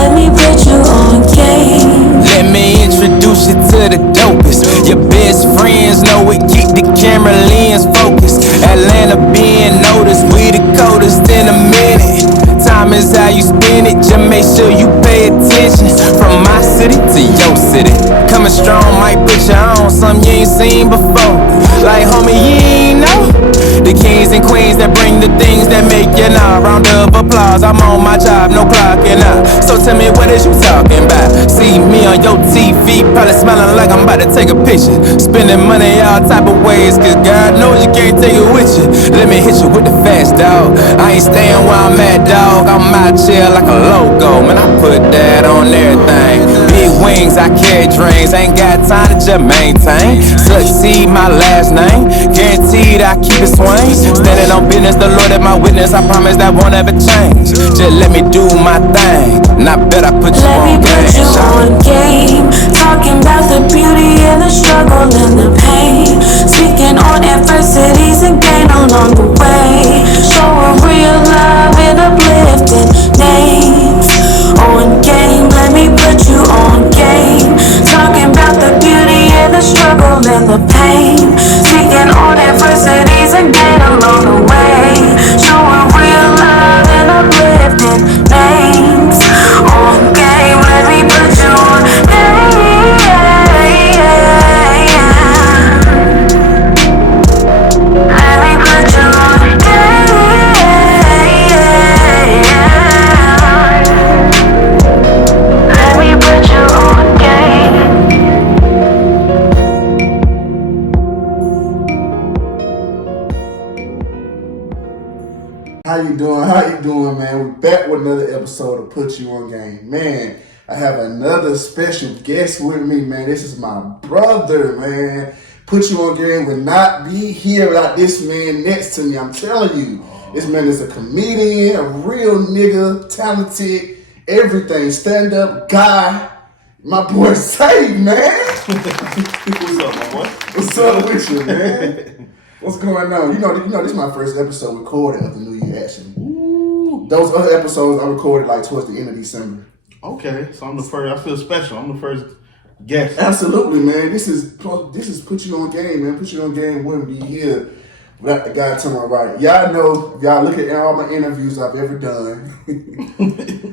Let me put you on game. Let me introduce you to the dopest. Your best friends know it, keep the camera lens focused. Atlanta being noticed, we the coldest in a minute. Time is how you spend it, just make sure you pay attention. From my city to your city, coming strong might put you on something you ain't seen before. Like homie, you ain't know the kings and queens that bring the things that make you know. Round of applause, I'm on my job, no clocking out. So tell me what is you talking about? See me on your TV, probably smiling like I'm about to take a picture. Spending money all type of ways, cause God knows you can't take it with you. Let me hit you with the fast dog. I ain't staying where I'm at, dog. I'm out here like a logo, man. I put that on everything. Big wings, I carry dreams. Ain't got time to just maintain. Succeed, my last name. Guaranteed I keep it swing. Standing on business, the Lord is my witness. I promise that won't ever change. Just let me do my thing, and I bet I put you Let me on put game. you on game. Talking about the beauty and the struggle and the pain. Speaking on adversities and gain along the way. Showing real love and uplifting names. On game, let me put you on game. Talking about the beauty and the struggle and the pain. Speaking on adversities and gain along the way. Showing real love and uplifting names. On game, let me put you on game. Let me put you on game. Let me put you on game. How you doing? How you doing, man? We're back with another episode of Put You On Game. Man, I have another special guest with me, man. This is my brother, man. Put You On Game would not be here without this man next to me. I'm telling you. This man is a comedian, a real nigga, talented, everything, stand-up guy. My boy Say, man. What's up, my boy? What's up with you, man? What's going on? You know, this is my first episode recorded of the new year, actually. Ooh. Those other episodes I recorded like towards the end of December. Okay, so I'm the first. I feel special. I'm the first guest. Absolutely, man. This is Put You On Game, man. Put You On Game wouldn't be here without the guy to my right. Y'all know, y'all look at all my interviews I've ever done.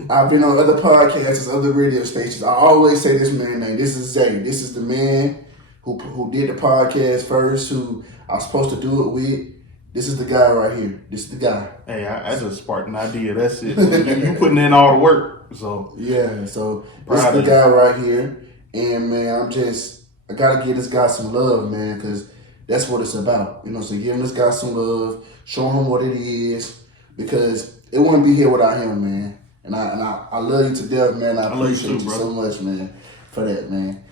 I've been on other podcasts, other radio stations. I always say this man's name. This is Zay. This is the man who did the podcast first, who I was supposed to do it with. This is the guy right here. This is the guy. Hey, I just sparked an idea. That's it. You putting in all the work. So yeah. So this is the guy right here, and man, I gotta give this guy some love, man, because that's what it's about. You know, so giving this guy some love, showing him what it is, because it wouldn't be here without him, man. And I love you to death, man. I appreciate you so much, man, for that, man.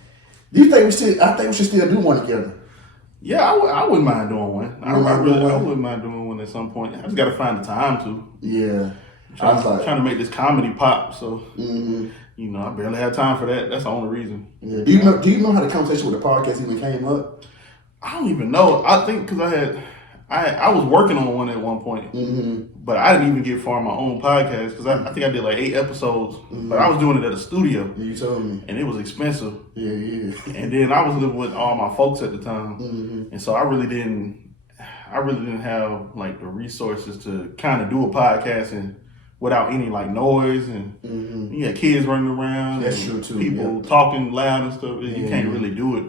Do you think I think we should still do one together? Yeah, I wouldn't mind doing one. I wouldn't mind doing one at some point. I just got to find the time to. Yeah. I'm trying to make this comedy pop, so you know, I barely have time for that. That's the only reason. Yeah. Do you know how the conversation with the podcast even came up? I don't even know. I think because I was working on one at one point, but I didn't even get far on my own podcast because I think I did like 8 episodes, but I was doing it at a studio. You told me. And it was expensive. Yeah. And then I was living with all my folks at the time, and so I really didn't have like the resources to kind of do a podcast and without any like noise and you got kids running around. That's and true too. People talking loud and stuff. You can't really do it.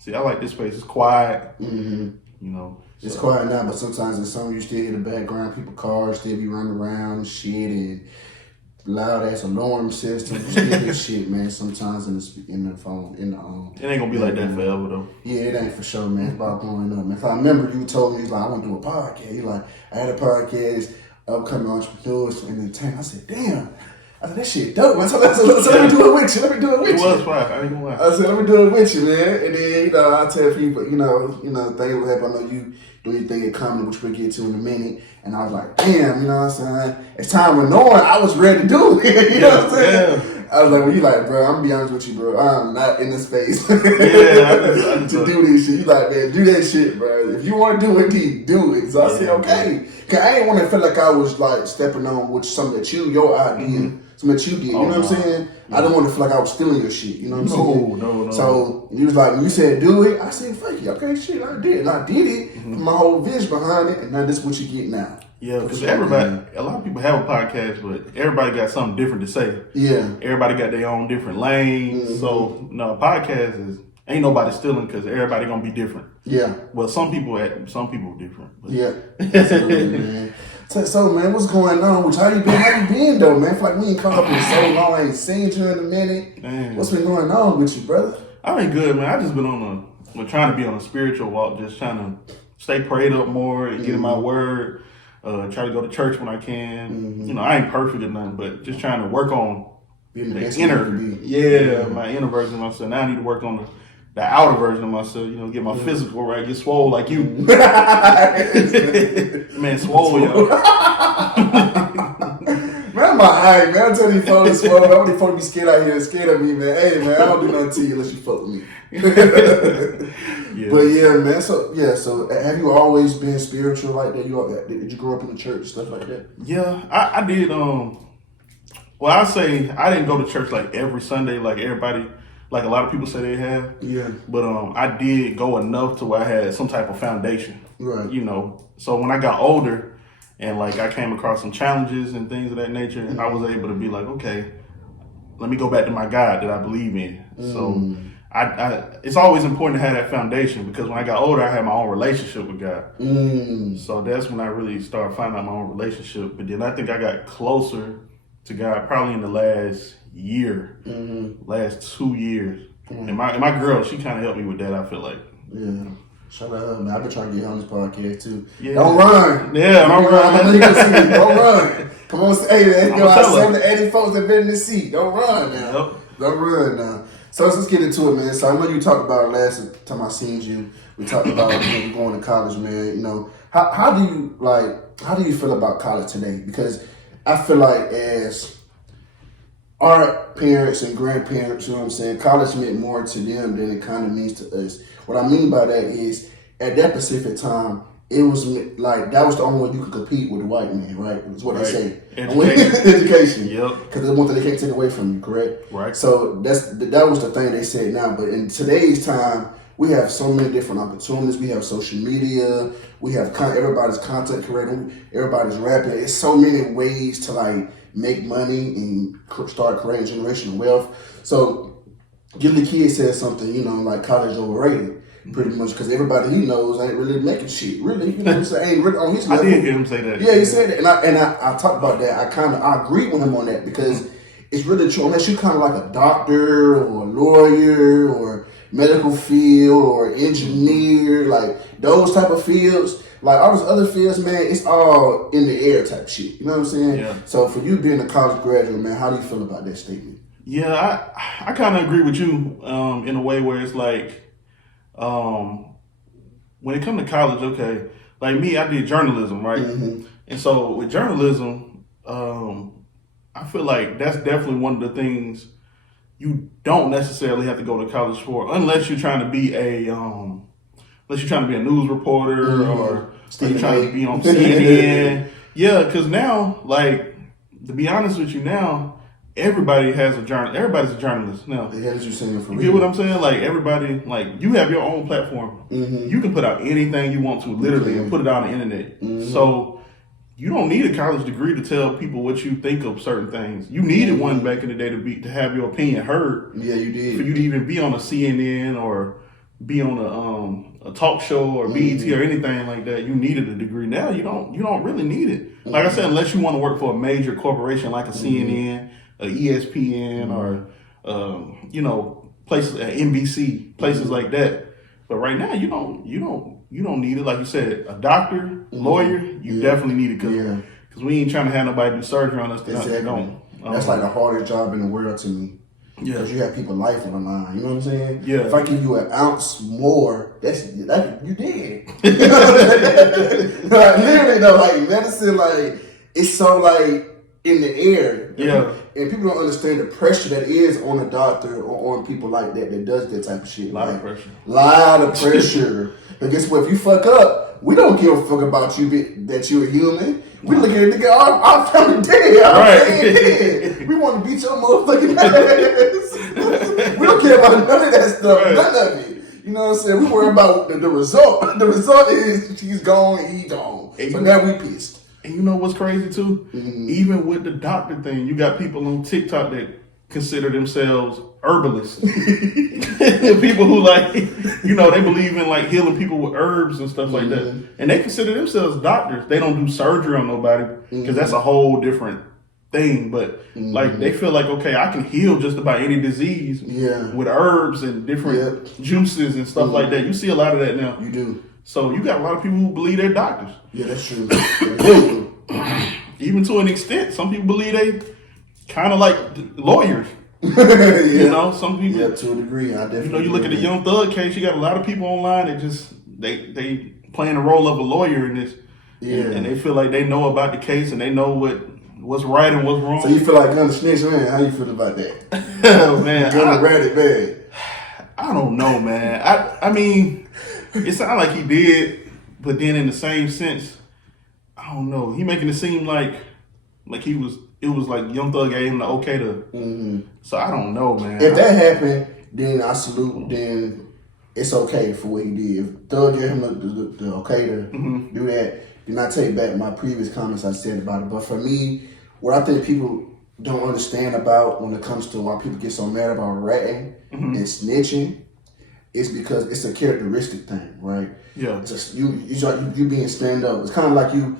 See, I like this space. It's quiet. You know. It's quiet now, but sometimes in some you still hear the background, people cars still be running around and shit, and loud ass alarm system. You still hear shit, man. Sometimes in the phone, in the It ain't gonna be like that forever though. Yeah, it ain't for sure, man. It's about growing up, man. If I remember, you told me, he's like, I want to do a podcast. He's like, I had a podcast, upcoming entrepreneurs, and then 10. I said, damn. I said, that shit dope, man. So let me do it with you. Let me do it with you. It was fine. I ain't gonna lie. I said, let me do it with you, man. And then, you know, I tell people, you know, things will happen. I know you do anything in comedy, which we'll get to in a minute. And I was like, damn, you know what I'm saying? As time went on, I was ready to do it. You know what I'm saying? Yeah. I was like, well, you like, bro, I'm gonna be honest with you, bro. I'm not in the space to do this shit. You like, man, do that shit, bro. If you want to do it, do it. So I said, okay. Because I ain't want to feel like I was like stepping on with something that your idea. something that you did. You know what I'm saying? I don't want to feel like I was stealing your shit. You know what I'm saying? No. So he was like, when you said do it, I said, fuck it. Okay, shit, I did. And I did it. Put my whole vision behind it, and now this is what you get now. Yeah, because a lot of people have a podcast, but everybody got something different to say. Yeah. Everybody got their own different lanes. So, no, podcast ain't nobody stealing because everybody gonna be different. Yeah. Well, some people different. But. Yeah. Absolutely, man. So, man, what's going on? How you been though, man? I feel like we ain't come up in so long. I ain't seen you in a minute. Man. What's been going on with you, brother? I've been good, man. I just been trying to be on a spiritual walk, just trying to stay prayed up more and get in my word. Try to go to church when I can. You know, I ain't perfect or nothing, but just trying to work on Being the best inner, my inner version of myself. Now I need to work on the outer version of myself. You know, get my physical right, get swole like you. Man, swole, yo. Man, my eye, man. I'm telling you, folks, swole. I want these folks to be scared out here, scared of me, man. Hey, man, I don't do nothing to you unless you fuck with me. Yeah. But yeah, man. So have you always been spiritual like that? Did you grow up in the church, stuff like that? Yeah, I did. Well, I say I didn't go to church like every Sunday, like everybody, like a lot of people say they have. Yeah. But I did go enough to where I had some type of foundation. Right. You know, so when I got older and like I came across some challenges and things of that nature, I was able to be like, okay, let me go back to my God that I believe in. So it's always important to have that foundation because when I got older, I had my own relationship with God. So that's when I really started finding out my own relationship. But then I think I got closer to God probably in the last year, last 2 years. And my girl, she kind of helped me with that, I feel like. Yeah. Shout out to her, man. I've been trying to get her on this podcast too. Yeah. Don't run. Yeah, don't run. Don't run. Come on, hey, man. I'ma Go out tell her. 70 80 folks that been in this seat. Don't run now. Yep. Don't run now. So let's get into it, man. So I know you talked about it last time I seen you. We talked about you going to college, man. You know, how do you feel about college today? Because I feel like as our parents and grandparents, you know what I'm saying, college meant more to them than it kind of means to us. What I mean by that is, at that specific time, it was like that was the only way you could compete with the white man, right? That's what they say. Education. Yep. Because it's one thing they can't take away from you, correct? Right. So that was the thing they said now. But in today's time, we have so many different opportunities. We have social media. We have everybody's content creating. Everybody's rapping. It's so many ways to like make money and start creating generational wealth. So Gilly Kid said something, you know, like college overrated, pretty much, because everybody he knows ain't really making shit, really. You know what I'm saying? Ain't really on his level. I did hear him say that. Yeah, he said that, and I talked about that. I agree with him on that because it's really true. Unless you're kind of like a doctor or a lawyer or medical field or engineer, like those type of fields. Like all those other fields, man, it's all in the air type shit. You know what I'm saying? Yeah. So for you being a college graduate, man, how do you feel about that statement? Yeah, I kind of agree with you in a way where it's like when it comes to college, okay, like me, I did journalism, right? And so with journalism, I feel like that's definitely one of the things you don't necessarily have to go to college for unless you're trying to be a news reporter or you're trying to be on CNN. Yeah, because now, like, to be honest with you now, everybody's a journalist now. Yeah, that's what you're saying for You real. get what I'm saying? Like, everybody, like, you have your own platform. You can put out anything you want to, literally, and put it out on the internet. So, you don't need a college degree to tell people what you think of certain things. You needed one back in the day to have your opinion heard. Yeah, you did. For you to even be on a CNN or be on a talk show or BET or anything like that, you needed a degree. Now you don't really need it. Like I said, unless you want to work for a major corporation like a CNN, a ESPN, or places at NBC, places like that. But right now you don't need it. Like you said, a doctor, lawyer, you definitely need it because we ain't trying to have nobody do surgery on us. Exactly. Don't. That's like the hardest job in the world to me. Yeah. Because you have people's life on the line. You know what I'm saying? Yeah. If I give you an ounce more, that you did. Like, literally though, like medicine, like it's so like in the air. Yeah. And people don't understand the pressure that is on a doctor or on people like that does that type of shit. A lot like, of pressure. Lot of pressure. But guess what? If you fuck up, we don't give a fuck about you that you're a human. We look at it, nigga, our family dead. Our man dead. We want to beat your motherfucking ass. We don't care about none of that stuff. Right. None of it. You know what I'm saying? We worry about the result. The result is she's gone, he gone. And so now we pissed. And you know what's crazy too? Mm-hmm. Even with the doctor thing, you got people on TikTok that consider themselves herbalists. People who like, you know, they believe in like healing people with herbs and stuff like that. And they consider themselves doctors. They don't do surgery on nobody because that's a whole different thing. But like they feel like, okay, I can heal just about any disease with herbs and different juices and stuff like that. You see a lot of that now. You do. So you got a lot of people who believe they're doctors. Yeah, that's true. Even to an extent, some people believe they kind of like lawyers. You know, some people. Yeah, to a degree, I definitely. You know, you look at the Young Thug case. You got a lot of people online that just they playing the role of a lawyer in this. Yeah, and they feel like they know about the case and they know what's right and what's wrong. So you feel like Gunna snitch, man? How you feel about that? Oh, man, Gunna ratted, man. I don't know, man. I mean, it sounded like he did, but then in the same sense, I don't know. He making it seem like he was. It was like Young Thug gave him the okay to. So I don't know, man. If that happened, then I salute. Then it's okay for what he did. If Thug gave him the okay to do that, then I take back my previous comments I said about it. But for me, what I think people don't understand about when it comes to why people get so mad about ratting and snitching, is because it's a characteristic thing, right? Yeah. It's just you being stand up. It's kind of like you.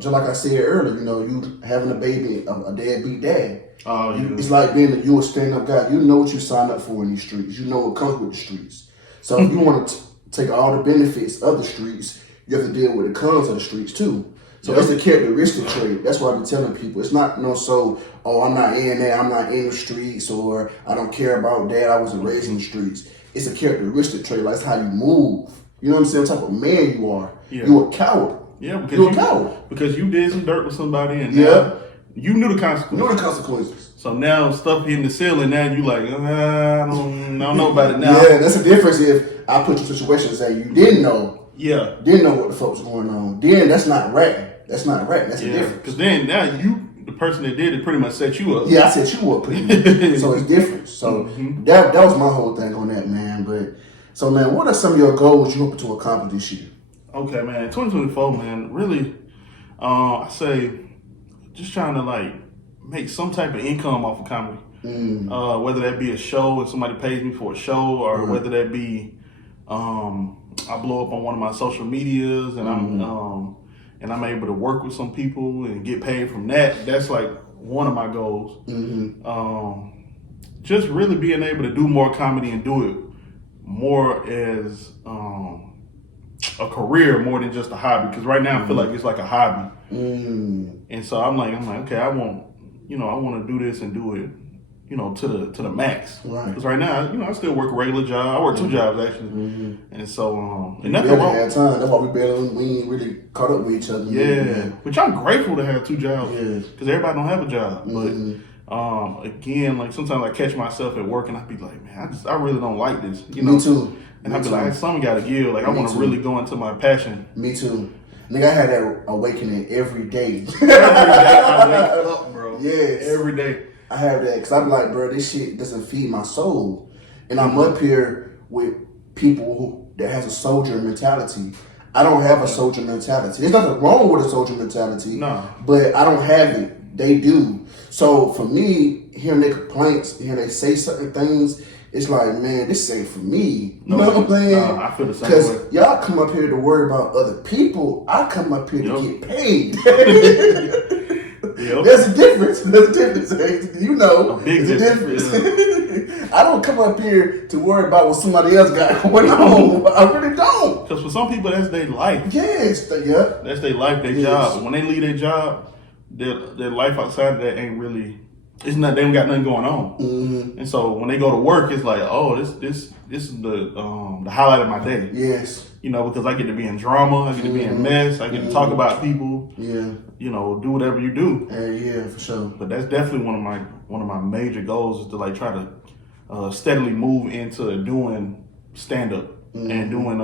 Just like I said earlier, you know, you having a baby, a deadbeat dad. It's like being you a stand-up guy. You know what you signed up for in these streets. You know what comes with the streets. So if you want to take all the benefits of the streets, you have to deal with the cons of the streets too. So that's the characteristic trait. That's why I be telling people. It's not I'm not in that, I'm not in the streets, or I don't care about that, I wasn't raised in the streets. It's a characteristic trait. Like, that's how you move. You know what I'm saying? What type of man you are. Yeah. You're a coward. Yeah, because you did some dirt with somebody and now you knew the consequences. So now stuff hitting the ceiling, now you like, I don't know about it now. Yeah, that's the difference if I put you in a situation and say you didn't know. Yeah. Didn't know what the fuck was going on. Then that's not ratting. That's not ratting. That's the difference. Because then now the person that did it pretty much set you up. Yeah, I set you up pretty much. So it's different. So that was my whole thing on that, man. But so man, what are some of your goals you hoping to accomplish this year? Okay, man. 2024, man. Really, I say, just trying to like make some type of income off of comedy. Whether that be a show and somebody pays me for a show, or whether that be I blow up on one of my social medias and I'm able to work with some people and get paid from that. That's like one of my goals. Just really being able to do more comedy and do it more as a career more than just a hobby, because right now I feel like it's like a hobby, and so I'm like okay, I want to do this and do it, to the max, right? Because right now, I still work a regular job. I work 2 jobs actually, and so and nothing wrong. Had time. That's why we ain't really caught up with each other. Yeah, which I'm grateful to have 2 jobs, because everybody don't have a job, but again, like sometimes I catch myself at work and I be like, man, I really don't like this, Me too. And I be like, something got to give. Like, I want to really go into my passion. Me too. Nigga, I had that awakening every day. Every day I wake up, bro. Yes. Every day. I have that, because I'm like, bro, this shit doesn't feed my soul. And I'm up here with people that has a soldier mentality. I don't have a soldier mentality. There's nothing wrong with a soldier mentality. No. But I don't have it. They do. So for me, hearing their complaints, hearing they say certain things, it's like, man, this ain't for me. You know what I'm saying? I feel the same way. Because y'all come up here to worry about other people. I come up here to get paid. There's a difference. There's a difference. You know, there's a difference. Yeah. I don't come up here to worry about what somebody else got going on. I really don't. Because for some people, that's their life. Yes. That's their life, their job. When they leave their job, their life outside of that ain't really... They ain't got nothing going on, and so when they go to work, it's like, oh, this is the highlight of my day. Yes, because I get to be in drama, I get to be in mess, I get to talk about people. Yeah, do whatever you do. Yeah, for sure. But that's definitely one of my major goals, is to like try to steadily move into doing stand up and doing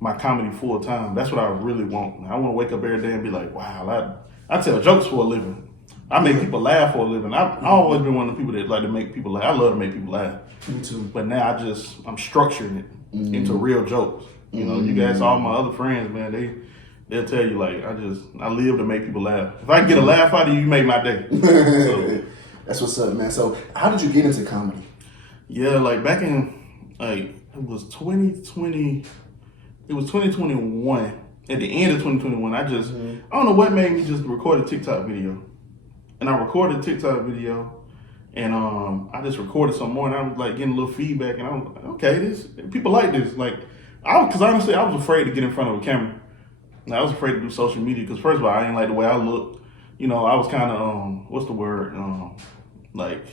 my comedy full time. That's what I really want. I want to wake up every day and be like, wow, I tell jokes for a living. I make people laugh for a living. I've always been one of the people that like to make people laugh. I love to make people laugh. Me too. But now I'm structuring it into real jokes. You know, you guys, all my other friends, man, they'll tell you like, I live to make people laugh. If I can get a laugh out of you, you make my day. So, that's what's up, man. So how did you get into comedy? Yeah, like back in it was 2020. It was 2021. At the end of 2021, I don't know what made me just record a TikTok video. And I recorded a TikTok video, and I just recorded some more, and I was like getting a little feedback, and I was like, okay, people like this. Like, because honestly, I was afraid to get in front of a camera. And I was afraid to do social media because first of all, I didn't like the way I looked. You know, I was kind of what's the word? Like,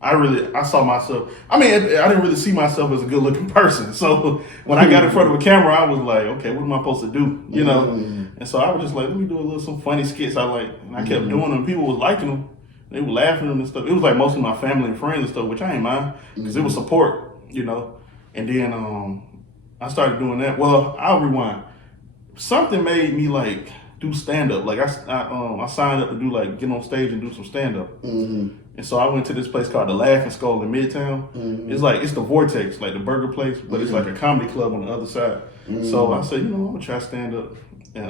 I saw myself. I mean, I didn't really see myself as a good looking person. So when I got in front of a camera, I was like, okay, what am I supposed to do? You know? And so I was just like, let me do some funny skits I like. And I kept doing them. People was liking them. They were laughing at them and stuff. It was like mostly my family and friends and stuff, which I ain't mind because it was support, you know? And then I started doing that. Well, I'll rewind. Something made me like do stand up. Like I signed up to do like get on stage and do some stand up. And so I went to this place called the Laughing Skull in Midtown. It's the Vortex, like the burger place, but it's like a comedy club on the other side. So I said, I'm gonna try stand up. And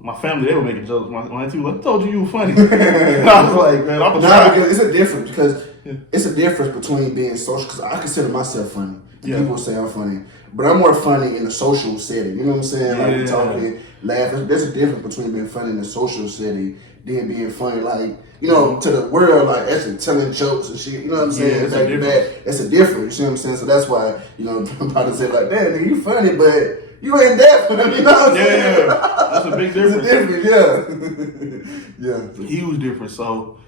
my family, they were making jokes. My auntie was like, I told you were funny. And I was like, man, I'm gonna try. Because it's a difference between being social, because I consider myself funny. People say I'm funny. But I'm more funny in a social setting. You know what I'm saying? Like we talking, laughing. There's a difference between being funny in a social setting than being funny, like, to the world, like actually telling jokes and shit. You know what I'm saying? Back to back. That's a difference. You know what I'm saying? So that's why, I'm about to say like, damn, nigga, you funny, but you ain't that funny. You know what I'm saying? That's a big difference. It's a difference, yeah. Huge difference. So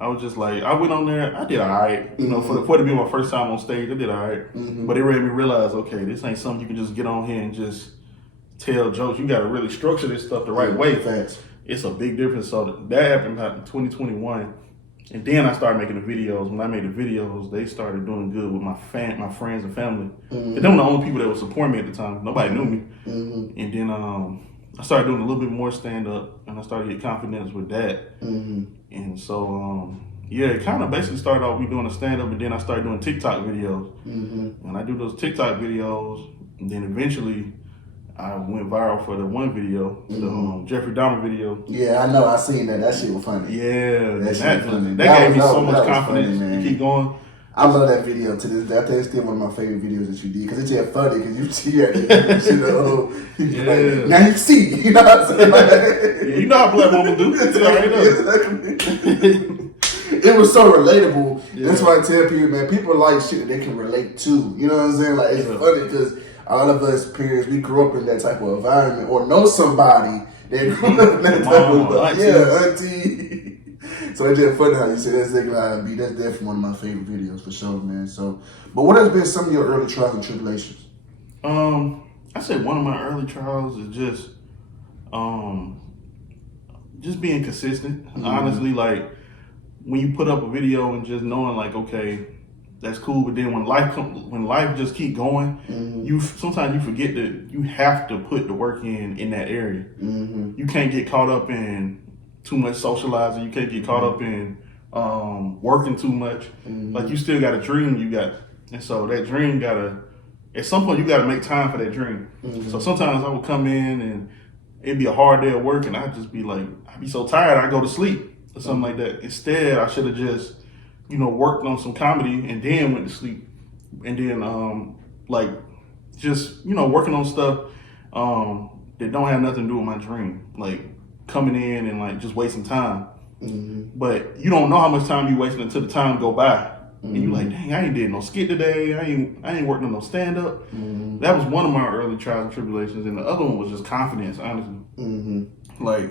I was just like, I went on there, I did all right. For it to be my first time on stage, I did all right. But it made me realize, okay, this ain't something you can just get on here and just tell jokes. You got to really structure this stuff the right way. Facts. It's a big difference. So that happened about in 2021. And then I started making the videos. When I made the videos, they started doing good with my friends and family. And them were the only people that would support me at the time. Nobody knew me. And then I started doing a little bit more stand-up, and I started getting confidence with that. And so, it kind of basically started off me doing a stand-up, and then I started doing TikTok videos. And I do those TikTok videos, and then eventually I went viral for the one video, the Jeffrey Dahmer video. Yeah, I know. I seen that. That shit was funny. Yeah, that shit was funny. That gave me so much confidence to keep going. I love that video to this day. I think it's still one of my favorite videos that you did because it's just funny because you see like, now you see, you know what I'm saying? Like, you know how black women do. It was so relatable. That's why I tell people, man, people like shit that they can relate to. You know what I'm saying? Like, it's funny because all of us peers, we grew up in that type of environment or know somebody that grew up in that type of auntie. So it's just funny how you say that's exactly how it be. That's definitely one of my favorite videos for sure, man. So, but what has been some of your early trials and tribulations? I say one of my early trials is just being consistent. Honestly, like when you put up a video and just knowing like, okay, that's cool. But then when life just keep going, sometimes you forget that you have to put the work in that area. You can't get caught up in too much socializing. You can't get caught up in working too much. Like you still got a dream and so that dream at some point you gotta make time for that dream. So sometimes I would come in and it'd be a hard day of work and I'd just be like, I'd be so tired I'd go to sleep or something like that. Instead, I should have just, worked on some comedy and then went to sleep. And then working on stuff that don't have nothing to do with my dream. Like coming in and like just wasting time. But you don't know how much time you wasting until the time go by. And you like, dang, I ain't did no skit today. I ain't working on no stand up. That was one of my early trials and tribulations. And the other one was just confidence, honestly. Like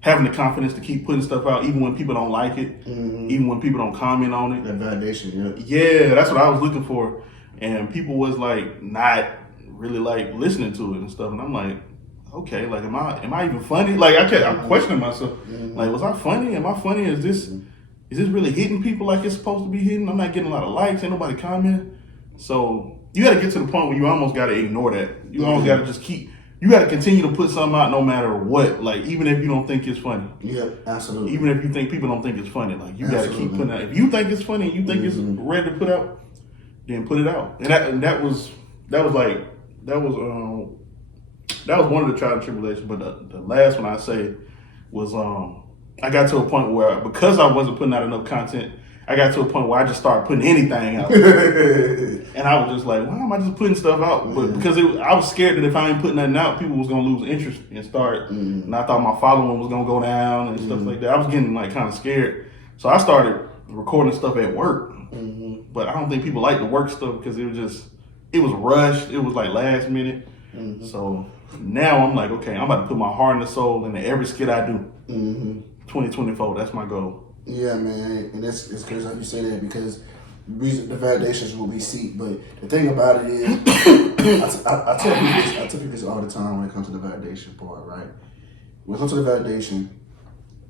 having the confidence to keep putting stuff out even when people don't like it, even when people don't comment on it. That validation, yeah, that's what I was looking for. And people was like not really like listening to it and stuff. And I'm like, okay, like am I even funny? Like I'm questioning myself. Like, was I funny? Am I funny? Is this really hitting people like it's supposed to be hitting? I'm not getting a lot of likes, ain't nobody comment. So you gotta get to the point where you almost gotta ignore that. You almost gotta just keep you got to continue to put something out no matter what. Like, even if you don't think it's funny. Yeah, absolutely. Even if you think people don't think it's funny. Like, you got to keep putting out. If you think it's funny, you think it's ready to put out, then put it out. And that was one of the trial and tribulations. But the last one I say was I got to a point where, because I wasn't putting out enough content, I got to a point where I just started putting anything out. And I was just like, why am I just putting stuff out? But because I was scared that if I ain't putting nothing out, people was going to lose interest and start. And I thought my following was going to go down and stuff like that. I was getting like kind of scared. So I started recording stuff at work. But I don't think people like the work stuff because it was rushed. It was like last minute. So now I'm like, okay, I'm about to put my heart and soul into every skit I do. 2024, that's my goal. Yeah, man, and it's crazy how you say that because the validation is what we seek. But the thing about it is, I tell people this all the time when it comes to the validation part, right? When it comes to the validation,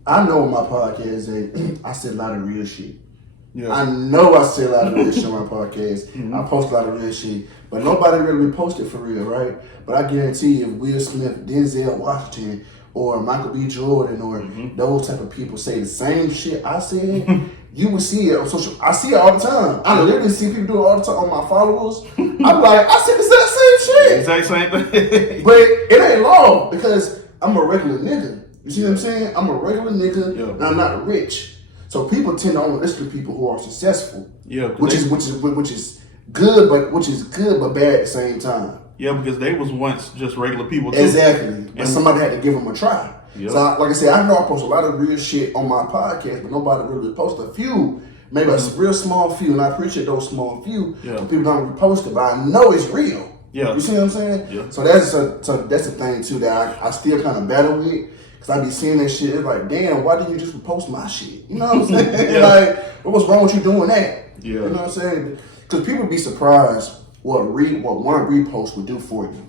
I know on my podcast that I said a lot of real shit. Yeah. I know I say a lot of real shit on my podcast. I post a lot of real shit, but nobody really posted for real, right? But I guarantee you, if Will Smith, Denzel Washington, or Michael B. Jordan, or those type of people say the same shit I said, you will see it on social. I see it all the time. I literally see people do it all the time on my followers. I'm like, I said the same shit. Exact same thing. But it ain't long because I'm a regular nigga. You see what I'm saying? I'm a regular nigga, and I'm not rich. So people tend to only listen to people who are successful. Yeah, which is good, but bad at the same time. Yeah, because they was once just regular people too. Exactly. And somebody had to give them a try. Yep. So like I said, I know I post a lot of real shit on my podcast, but nobody really posts a few, maybe a real small few, and I appreciate those small few. Yeah. People don't repost it, but I know it's real. Yeah. You see what I'm saying? Yeah. So that's the thing too that I still kind of battle with. Cause I be seeing that shit, it's like, damn, why didn't you just repost my shit? You know what I'm saying? Like, what was wrong with you doing that? Yeah. You know what I'm saying? Cause people be surprised what one repost would do for you.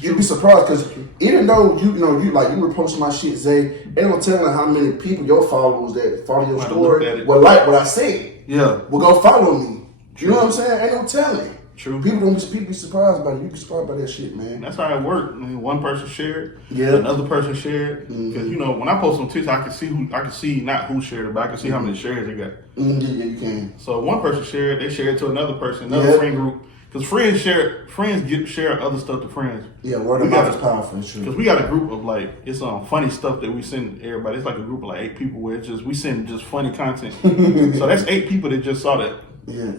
You'd be surprised because even though you repost my shit, Zay, ain't no telling how many people your followers that follow your story will like what I said. Yeah, will go follow me. You know what I'm saying? Ain't no telling. True. People be surprised by it. You be surprised by that shit, man. That's how it worked. I mean, one person shared, another person shared. Because when I post on TikTok, I can see not who shared it, but I can see how many shares they got. Yeah, you can. So one person shared, they shared to another person, another friend group. Because friends share other stuff to friends. Yeah, word of mouth is powerful. Because we got a group of it's funny stuff that we send everybody. It's like a group of 8 people where we send just funny content. So that's 8 people that just saw that. Yeah.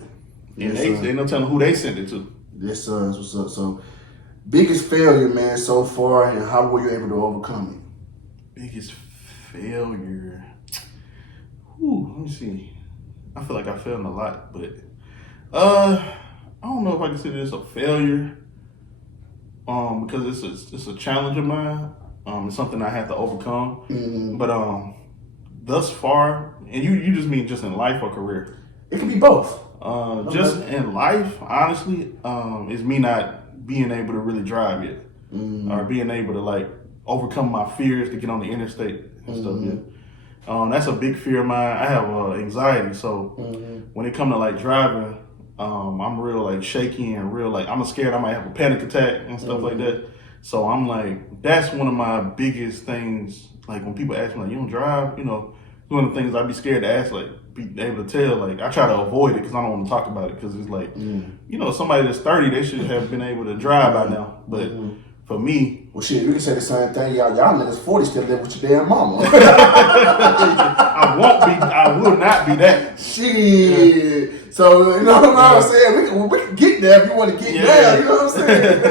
And they no telling who they sent it to. Yes, sir. That's what's up. So, biggest failure, man, so far, and how were you able to overcome it? Biggest failure. Let me see. I feel like I failed a lot, but I don't know if I consider this a failure. Because it's a challenge of mine. It's something I have to overcome. But thus far, and you just mean just in life or career? It can be both. Just in life, honestly, is me not being able to really drive yet, or being able to overcome my fears to get on the interstate and stuff yet. That's a big fear of mine. I have anxiety, so when it comes to driving, I'm real shaky and real I'm scared I might have a panic attack and stuff like that. So I'm that's one of my biggest things. When people ask me you don't drive, one of the things I'd be scared to ask, be able to tell, I try to avoid it because I don't want to talk about it because it's somebody that's 30, they should have been able to drive by now. But for me, well, shit, you can say the same thing. Y'all niggas 40 still live with your damn mama. I will not be that. Shit. So you know what I'm saying? We can get there if you want to get there. You know what I'm saying?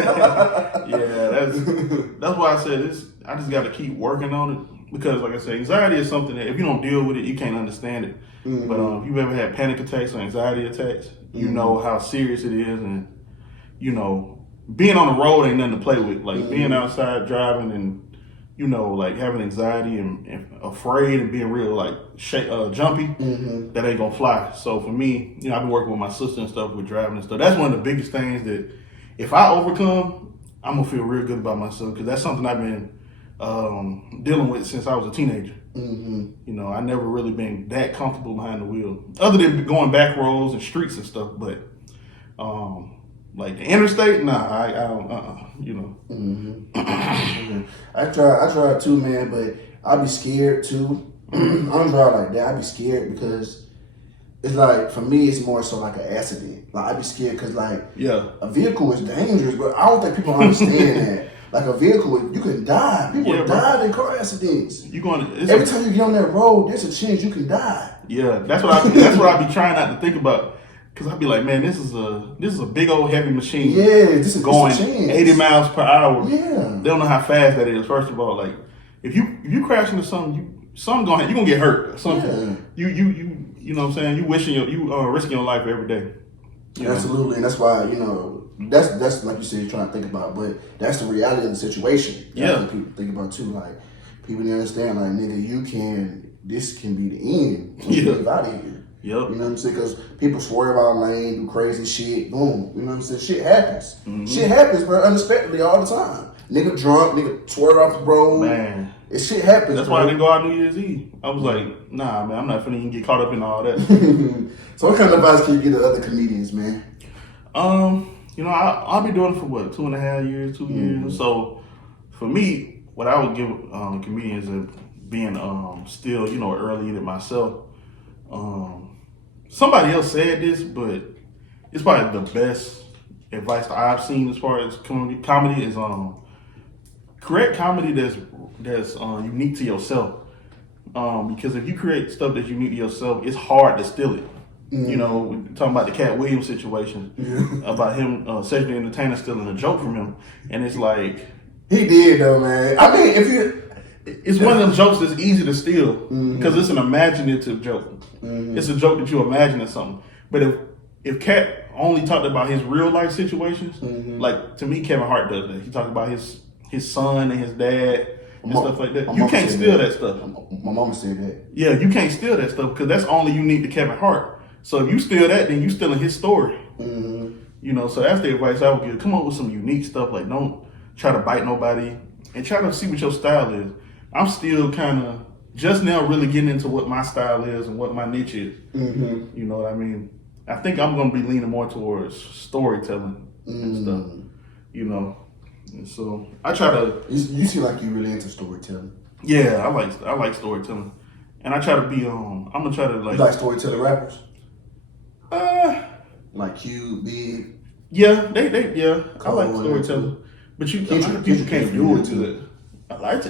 That's why I said this. I just got to keep working on it. Because, like I said, anxiety is something that if you don't deal with it, you can't understand it. But if you've ever had panic attacks or anxiety attacks, you know how serious it is. And, being on the road ain't nothing to play with. Being outside driving and, having anxiety and afraid and being real, jumpy, that ain't going to fly. So for me, I've been working with my sister and stuff with driving and stuff. That's one of the biggest things that if I overcome, I'm going to feel real good about myself because that's something I've been dealing with since I was a teenager. I never really been that comfortable behind the wheel, other than going back roads and streets and stuff. But Like the interstate, nah, I don't, you know. I try too, man, but I be scared too. I don't drive like that. I be scared because it's like, for me, it's more so like an accident. Like, I be scared because, like, a vehicle is dangerous, but I don't think people understand that. Like, a vehicle, you can die. People die in car accidents. Every time you get on that road, there's a chance you can die. Yeah, that's what I be trying not to think about. Cause I be like, man, this is a big old heavy machine. Yeah, this is going a chance. 80 miles per hour. Yeah, they don't know how fast that is. First of all, like if you crash into something, you're gonna get hurt. Something. Yeah. You know what I'm saying? You risking your life every day. Absolutely, and that's why that's like you said, you're trying to think about, but that's the reality of the situation. That's what people think about too. Like people need to understand, like nigga, this can be the end. You live out of here. Yep. You know what I'm saying? Because people swerve out of lane, do crazy shit, boom. You know what I'm saying? Shit happens. Mm-hmm. Shit happens, bro, unexpectedly all the time. Nigga drunk, nigga swerve off the road. Man. Shit happens. That's why I didn't go out New Year's Eve. I was like, nah, man, I'm not finna even get caught up in all that. So what kind of advice can you give to other comedians, man? I'll be doing it for what, 2.5 years, 2 years. So for me, what I would give comedians and being still, early in it myself, somebody else said this, but it's probably the best advice that I've seen as far as comedy is create comedy that's unique to yourself. Because if you create stuff that's unique to yourself, it's hard to steal it. Mm-hmm. We're talking about the Katt Williams situation, about him Cedric the Entertainer stealing a joke from him, and it's like he did though, man. I mean, it's one of them jokes that's easy to steal because it's an imaginative joke. Mm-hmm. It's a joke that you imagine or something. But if Katt only talked about his real life situations, like to me, Kevin Hart does that. He talks about his son and his dad and stuff like that. You can't steal that stuff. My mama said that. Yeah, you can't steal that stuff because that's only unique to Kevin Hart. So if you steal that, then you stealing his story. Mm-hmm. So that's the advice I would give. Come up with some unique stuff. Like don't try to bite nobody and try to see what your style is. I'm still kind of just now really getting into what my style is and what my niche is. Mm-hmm. You know what I mean? I think I'm going to be leaning more towards storytelling and stuff. And so I try to. You seem like you really into storytelling. Yeah, I like storytelling, and I try to be I'm gonna try to like. You like storytelling rappers? Like Q, Big. Yeah, they I like storytelling, but a lot of people can't do it good. I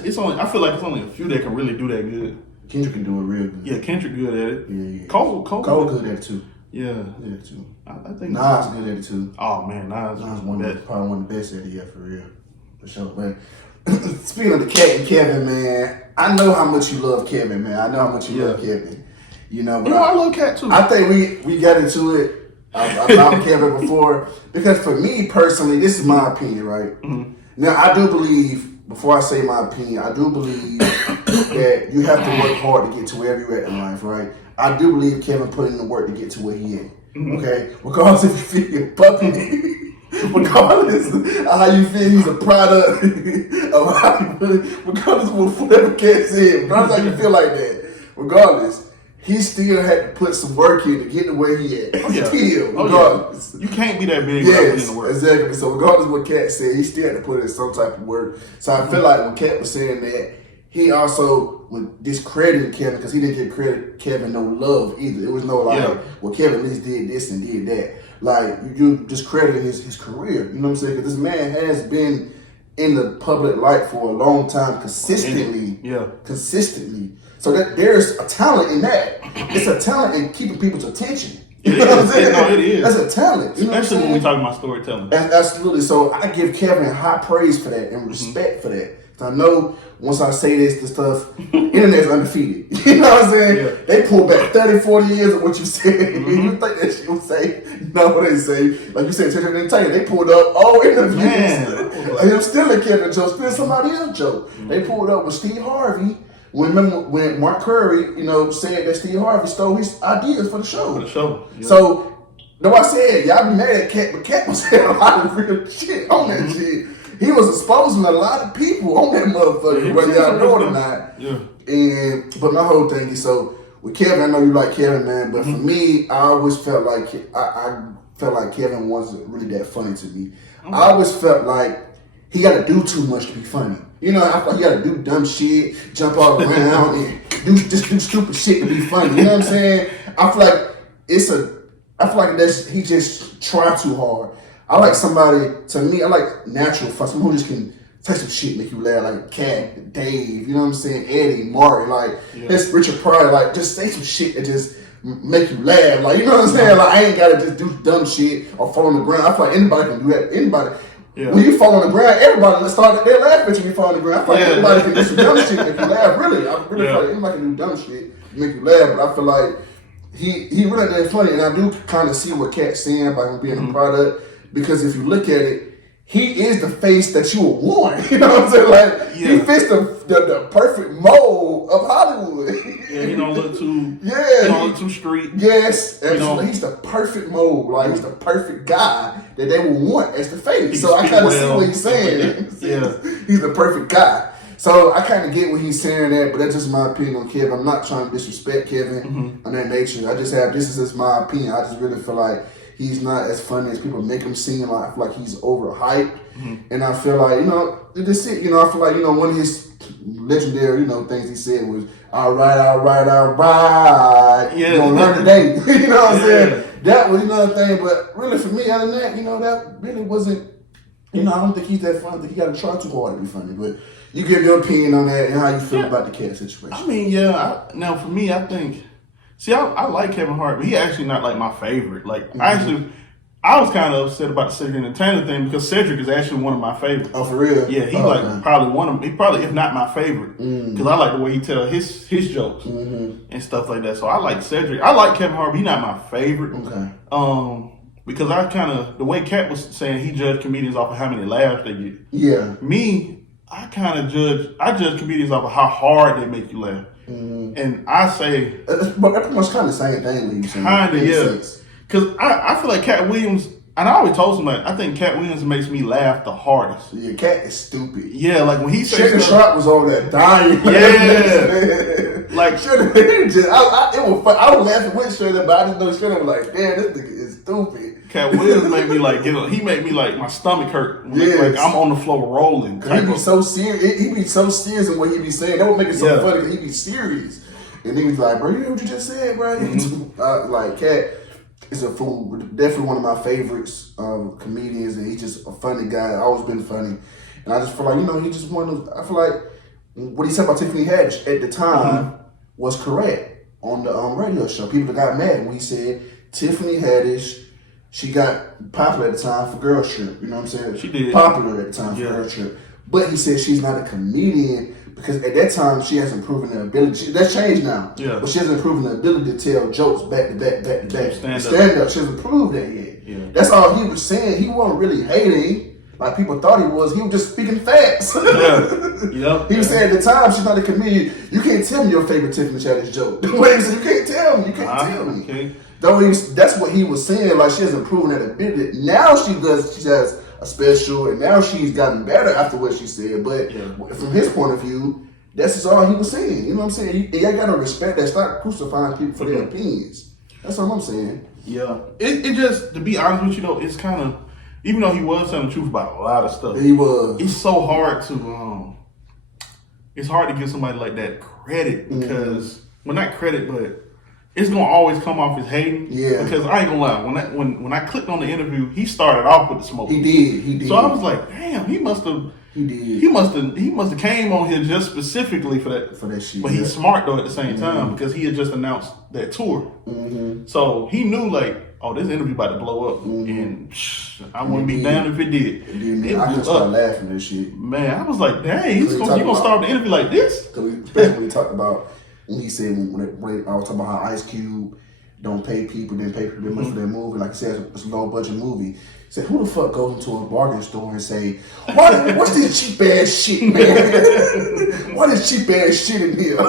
feel like it's only a few that can really do that good. Kendrick can do it real good. Yeah, Kendrick good at it. Yeah. Cole good at it too. Yeah, too. I think Nas good at it too. Oh man, Nas probably one of the best at it, yeah, for real, for sure. But speaking of the Katt and Kevin, man, I know how much you love Kevin, man. I know how much you love Kevin. But I love Katt too. I think we got into it about Kevin before because for me personally, this is my opinion, right? Mm-hmm. Now I do believe, before I say my opinion, I do believe that you have to work hard to get to wherever you're at in life, right? I do believe Kevin put in the work to get to where he at. Mm-hmm. Okay, regardless if you feel puppy, regardless of how you feel, he's a product of how you feel. Regardless of whatever Katt said, regardless how you feel like that, regardless, he still had to put some work in to get to where he at. Regardless, you can't be that big without putting in the work. Exactly. So regardless of what Katt said, he still had to put in some type of work. So I feel like when Katt was saying that, he also was discrediting Kevin because he didn't give Kevin no love either. It was no well, Kevin at least did this and did that. Like, you discrediting his career. You know what I'm saying? Because this man has been in the public light for a long time consistently. Consistently. So that there's a talent in that. It's a talent in keeping people's attention. You know what I'm saying? No, it is. That's a talent. You Especially when we talk about storytelling. Absolutely. So I give Kevin high praise for that and respect for that. I know once I say this stuff, internet's undefeated. You know what I'm saying? Yeah. They pull back 30, 40 years of what you said. You think that shit would say, what they say. Like you said, Cedric the Entertainer, they pulled up all interviews. Like I'm still a Kevin joke, still somebody else joke. They pulled up with Steve Harvey. When Mark Curry, said that Steve Harvey stole his ideas for the show. Yeah. So, I said, y'all be mad at Katt, but Katt was saying a lot of real shit on that shit. He was exposing a lot of people on that motherfucker, whether y'all know it or not. Yeah. But my whole thing is, so with Kevin, I know you like Kevin, man, but for me, I always felt like I felt like Kevin wasn't really that funny to me. I always felt like he got to do too much to be funny. You know, I feel like he got to do dumb shit, jump all around, and do stupid shit to be funny. You know what I'm saying? I feel like he just try too hard. I like somebody, to me, I like natural fun. Someone who just can say some shit, make you laugh, like Katt, Dave, you know what I'm saying? Eddie, Martin, like, that's Richard Pryor, like, just say some shit that just make you laugh. Like, you know what I'm saying? Like, I ain't gotta just do dumb shit or fall on the ground. I feel like anybody can do that. Anybody. Yeah. When you fall on the ground, everybody start they laugh at you when you fall on the ground. I feel like anybody can do some dumb shit make you laugh. Really, I really feel like anybody can do dumb shit make you laugh. But I feel like he really that funny, and I do kind of see what Katt's saying by him being a product, because if you look at it, he is the face that you would want. You know what I'm saying? Like he fits the perfect mold of Hollywood. Yeah, he don't look too. He don't look too street. Yes, he's the perfect mold. Like he's the perfect guy that they would want as the face. So I kind of see what he's saying. He's the perfect guy. So I kind of get what he's saying there, but that's just my opinion on Kevin. I'm not trying to disrespect Kevin on that nature. I just have this is just my opinion. I just really feel like he's not as funny as people make him seem. Like I feel like he's overhyped, and I feel like that's it. I feel like one of his legendary things he said was all right. You're gonna learn today. You know what I'm saying? That was another thing, but really for me, other than that, that really wasn't. I don't think he's that funny. I think he got to try too hard to be funny, but. You give your opinion on that and how you feel about the Katt situation. I mean, now for me, I think, I like Kevin Hart, but he actually not like my favorite. Like, I was kind of upset about the Cedric Entertainer thing because Cedric is actually one of my favorites. Oh, for real? Yeah, probably if not my favorite, because I like the way he tell his jokes and stuff like that. So I like Cedric. I like Kevin Hart, but he's not my favorite. Okay. Because the way Katt was saying, he judged comedians off of how many laughs they get. Yeah. Me, I judge comedians off of how hard they make you laugh. And I say... But that's pretty much kind of the same thing when you say kind of, yeah. Because I feel like Katt Williams... And I always told somebody, I think Katt Williams makes me laugh the hardest. Yeah, Katt is stupid. Yeah, like when he said... Shaker Sharp was over there dying. Yeah. Like... it was fun. I was laughing with Shredder, but I didn't know Shredder was like, damn, this nigga is stupid. Katt Williams made me like he made me like my stomach hurt. Like I'm on the floor rolling. He be so serious. He be so serious in what he be saying. That would make it so funny because he be serious. And he was like, bro, you know what you just said, bro? Like Katt is a fool. Definitely one of my favorites comedians, and he's just a funny guy. Always been funny. And I just feel like, he just one of those, I feel like what he said about Tiffany Haddish at the time was correct on the radio show. People got mad when he said Tiffany Haddish, she got popular at the time for Girl Trip. You know what I'm saying? She did. Popular at the time for Girl Trip. But he said she's not a comedian because at that time she hasn't proven her ability. That's changed now. Yeah. But she hasn't proven the ability to tell jokes back to back. Stand up. She hasn't proved that yet. Yeah. That's all he was saying. He wasn't really hating like people thought he was. He was just speaking facts. He was saying at the time she's not a comedian. You can't tell me your favorite Tiffany Haddish joke. You can't tell me. You can't tell me. Okay. That's what he was saying. Like she hasn't proven that ability. Now she has a special, and now she's gotten better after what she said. But from his point of view, that's just all he was saying. You know what I'm saying? You gotta respect that. Stop crucifying people for their opinions. That's what I'm saying. Yeah. It just, to be honest with you, it's kind of, even though he was telling the truth about a lot of stuff, he was. It's so hard to it's hard to give somebody like that credit because not credit, but it's gonna always come off as hating. Yeah. Because I ain't gonna lie, when I clicked on the interview, he started off with the smoke. He did. So I was like, damn, he must have. He did. He must have came on here just specifically for that shit. But he's smart though at the same time because he had just announced that tour. So he knew like, oh, this interview about to blow up, and I wouldn't be damned if it did. I just started laughing at this shit. Man, I was like, dang, you gonna start the interview like this? Especially when he talked about. When he said, when I was talking about how Ice Cube don't pay people, didn't pay people that much for their movie, like he said, it's a low budget movie. He said, who the fuck goes into a bargain store and say, what's this cheap ass shit, man? What is cheap ass shit in here? I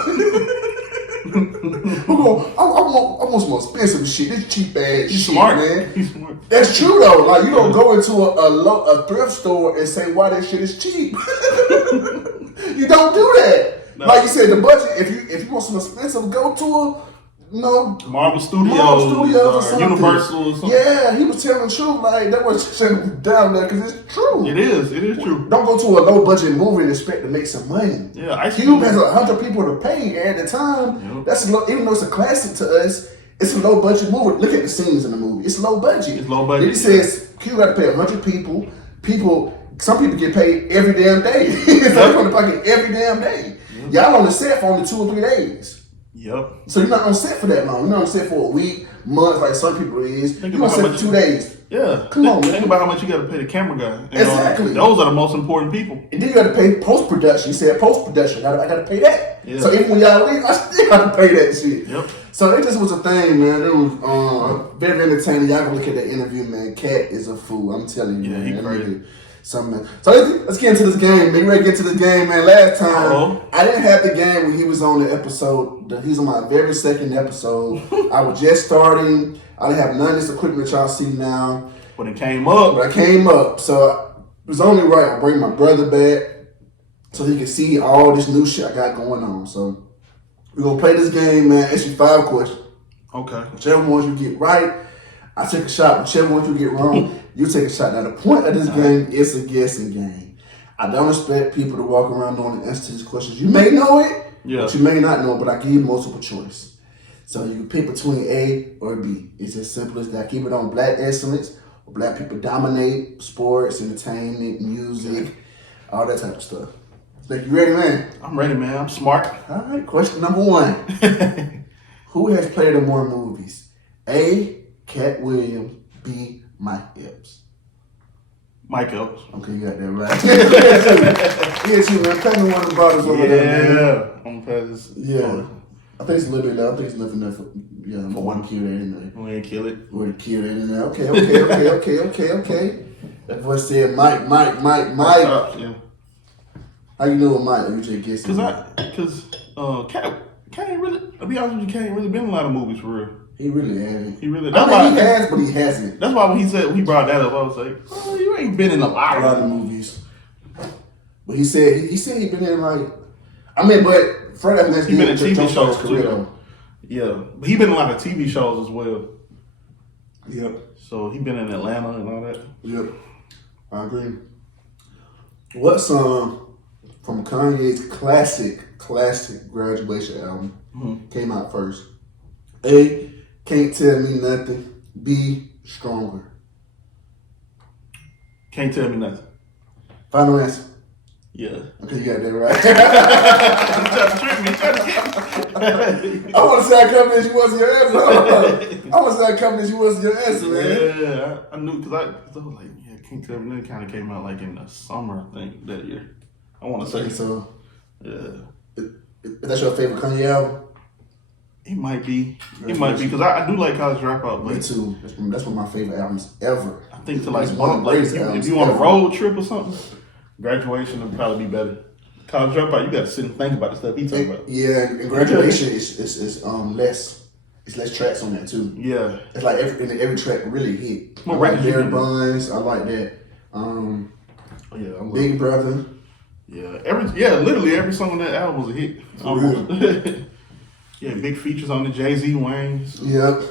want some expensive shit. This cheap ass shit, smart. Man. He's smart. That's true though. Like you don't go into a thrift store and say why that shit is cheap. You don't do that. No. Like you said, the budget. If you want some expensive, go to no Marvel Studios or something. Universal or something. Yeah, he was telling the truth. Like, that was shutting down there because it's true. It is true. Don't go to a low budget movie and expect to make some money. Yeah, Cube has 100 people to pay at the time. Yep. That's low, even though it's a classic to us. It's a low budget movie. Look at the scenes in the movie. It's low budget. It's low budget. He says Cube got to pay 100 people. Some people get paid every damn day. It's like on the pocket every damn day. Yep. Y'all on the set for only 2 or 3 days. Yep. So you're not on set for that long. You're not on set for a week, month, like some people is. You're on set for 2 days. Yeah. Come on, man. Think about how much you got to pay the camera guy. Exactly. Those are the most important people. And then you got to pay post-production. You said post-production. I got to pay that. Yeah. So even when y'all leave, I still got to pay that shit. Yep. So it just was a thing, man. It was very entertaining. Y'all can look at that interview, man. Katt is a fool. I'm telling you, Yeah, man. he crazy. Something. So let's get into this game, man. You ready to get into this game, man? Last time, I didn't have the game when he was on the episode. He's on my very second episode. I was just starting. I didn't have none of this equipment y'all see now. When it came up. But I came up. So it was only right. I bring my brother back so he can see all this new shit I got going on. So we're going to play this game, man. Ask you 5 questions. Okay. Whichever ones you get right, I take a shot. Whichever ones you get wrong, you take a shot. Now, the point of this game is a guessing game. I don't expect people to walk around knowing the answer to these questions. You may know it, but you may not know it, but I give you multiple choice. So you can pick between A or B. It's as simple as that. Keep it on Black excellence, or Black people dominate, sports, entertainment, music, all that type of stuff. Like, you ready, man? I'm ready, man. I'm smart. All right, question number 1. Who has played in more movies? A, Katt Williams, B, Mike Epps. Mike Epps. Okay, you got that right. Yeah, too, man. Play me one of the brothers over there, man. Yeah. I'm gonna pass this. Yeah. I think it's a little bit loud. I think it's nothing enough for one kill that in there. We ain't kill it. We're to kill that in there. Okay. That voice said Mike. Yeah. How you know Mike? You just guessing. Cause Katt ain't really, to be honest with you, Katt ain't really been in a lot of movies for real. He really hasn't. He really. I mean, he has, but he hasn't. That's why when he brought that up, I was like, oh, you ain't been in a lot of movies. But he said he been in like, I mean, but Fred Evans he been in TV shows too. Yeah, but he been in a lot of TV shows as well. Yep. So he been in Atlanta and all that. Yep. I agree. What song from Kanye's classic Graduation album came out first? A, Can't Tell Me Nothing. B, Stronger. Can't Tell Me Nothing. Final answer. Yeah. Okay, you got that right. You tried to trick me. You tried to get me. I want to say I come as you wasn't your answer. I want to say I come as you wasn't your answer, man. Yeah, I knew because I was like, yeah, Can't Tell Me Nothing kind of came out like in the summer, I think, that year. I want to say so. Yeah. Is that your favorite Kanye album? It might be. It might be because I do like College Dropout. But me too. That's one of my favorite albums ever. I think to like if you want a road trip or something, Graduation would probably be better. College Dropout, you got to sit and think about the stuff he talking about. Yeah, and Graduation is less. It's less tracks on that too. Yeah, it's like every track really hit. More I like Barry Bonds. I like that. Big Brother. Yeah, literally every song on that album was a hit. Almost. Yeah, big features on the Jay-Z, Wayne's. Yep.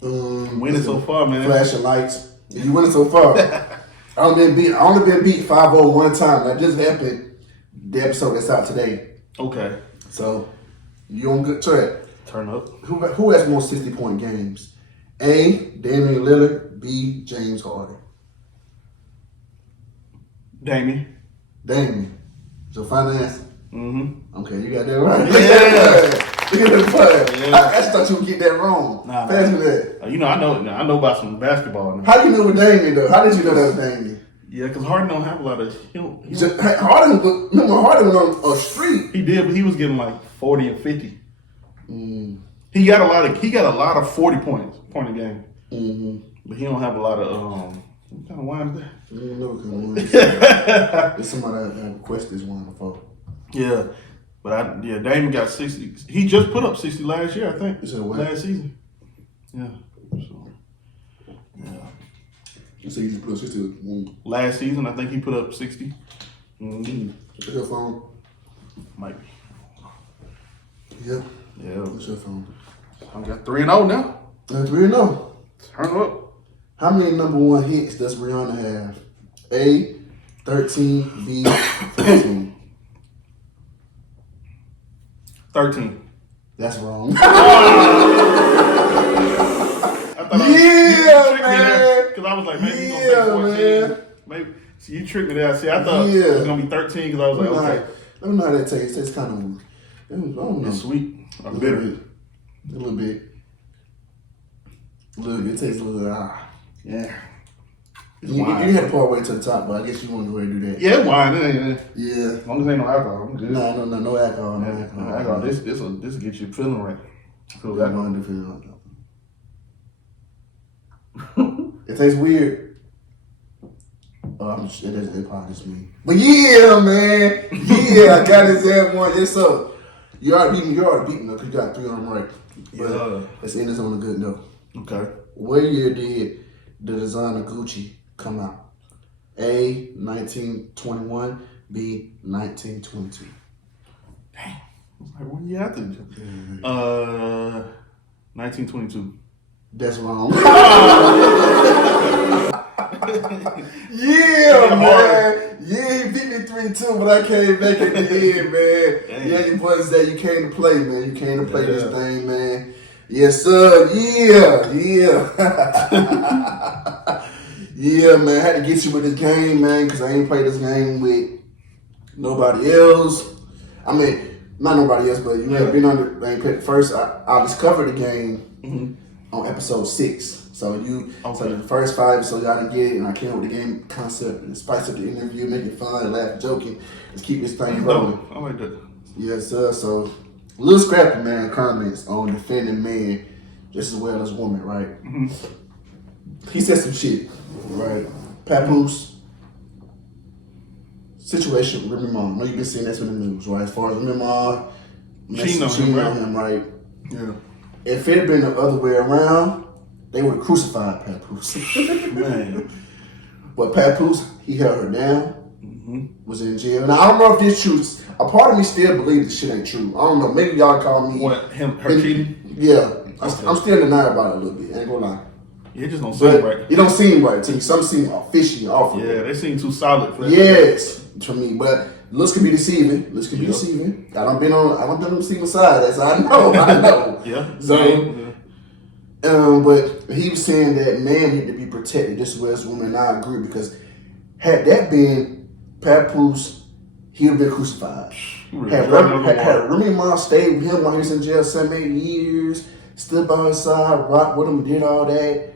Winning so far, man. Flashing lights. You winning so far. I only been beat 5-0 one time. That just happened. The episode that's out today. Okay. So you on good track. Turn up. Who has more 60-point games? A, Damian Lillard. B, James Harden. Damian. So final answer. Okay, you got that right. Yeah. I just thought you would get that wrong. Pass me that. You know, I know about some basketball now. How do you know with Damian though? How did you know that was Damian? Yeah, because Harden don't have a lot of. Harden went on a streak. He did, but he was getting like 40 and 50. He got a lot of 40 points point a game. But he don't have a lot of what kind of wine is that? I don't know what kind of wine. There's somebody that requested this wine before. Yeah. But Damon got 60. He just put up 60 last year, I think. Last season. Yeah. So, yeah. You say he just put up 60 last season, I think he put up 60. Your phone? Might be. Yep. Yeah. What's your phone? I got 3-0 now. 3-0. Turn up. How many number one hits does Rihanna have? A, 13, B, 15. 13. That's wrong. I thought man. Because I was like, maybe he's Yeah, gonna make 14. man. Maybe. See, you tricked me there. See, I thought it was gonna be 13 because I was like, okay. Let me know how that tastes. It tastes kind of, I don't know. It's sweet or A bitter. little bit. It tastes a little, Yeah. You had to pour away to the top, but I guess you want to go ahead and do that. Yeah, wine. It ain't. Yeah. As long as ain't no alcohol, I'm good. No alcohol. No alcohol. This will get you feeling right. Feel that going to feel It tastes weird. It probably just me. But yeah, man. Yeah, I got his ass one. Yes, sir. You already beating though, because you got 3 on them right. But let's end this on a good note. Okay. What year did the designer Gucci come out? A, 1921, B, 1922. Dang. I was like, what year after? 1922. That's wrong. Yeah, man. Yeah, he beat me 3-2, but I came back at the end, man. Dang. Yeah, your boy said you came to play, man. You came to play this thing, man. Yes, sir. Yeah. Yeah, man. I had to get you with this game, man, because I ain't played this game with nobody else. I mean, not nobody else, but you ain't been on the ain't played first. I discovered the game on episode 6. So so the first 5 episodes y'all didn't get it, and I came up with the game concept and spice up the interview, make it fun, laugh, joking. Let's keep this thing rolling. I like that. Yes, sir. So Lil Scrappy, man, comments on defending men just as well as women, right? He said some shit, right? Papoose situation with Remy Ma. I know you've been seeing that in the news, right? As far as Remy Ma cheating on him, right? Yeah. If it had been the other way around, they would have crucified Papoose. Man. But Papoose, he held her down, was in jail. Now, I don't know if this true. A part of me still believes this shit ain't true. I don't know. Maybe y'all call me. What, her cheating? Yeah. I'm still in denial about it a little bit. I ain't gonna lie. Yeah, it just don't seem right. It don't seem right to me. Some seem fishy and awful. Yeah, they seem too solid for that. Yes, to me. But looks can be deceiving. I don't been on the receiving side. That's how I know. Yeah. So, but he was saying that man need to be protected just as well as women. And I agree, because had that been Papoose, he would have been crucified. Had Remy Ma stayed with him while he was in jail 7-8 years, stood by his side, rocked with him, did all that.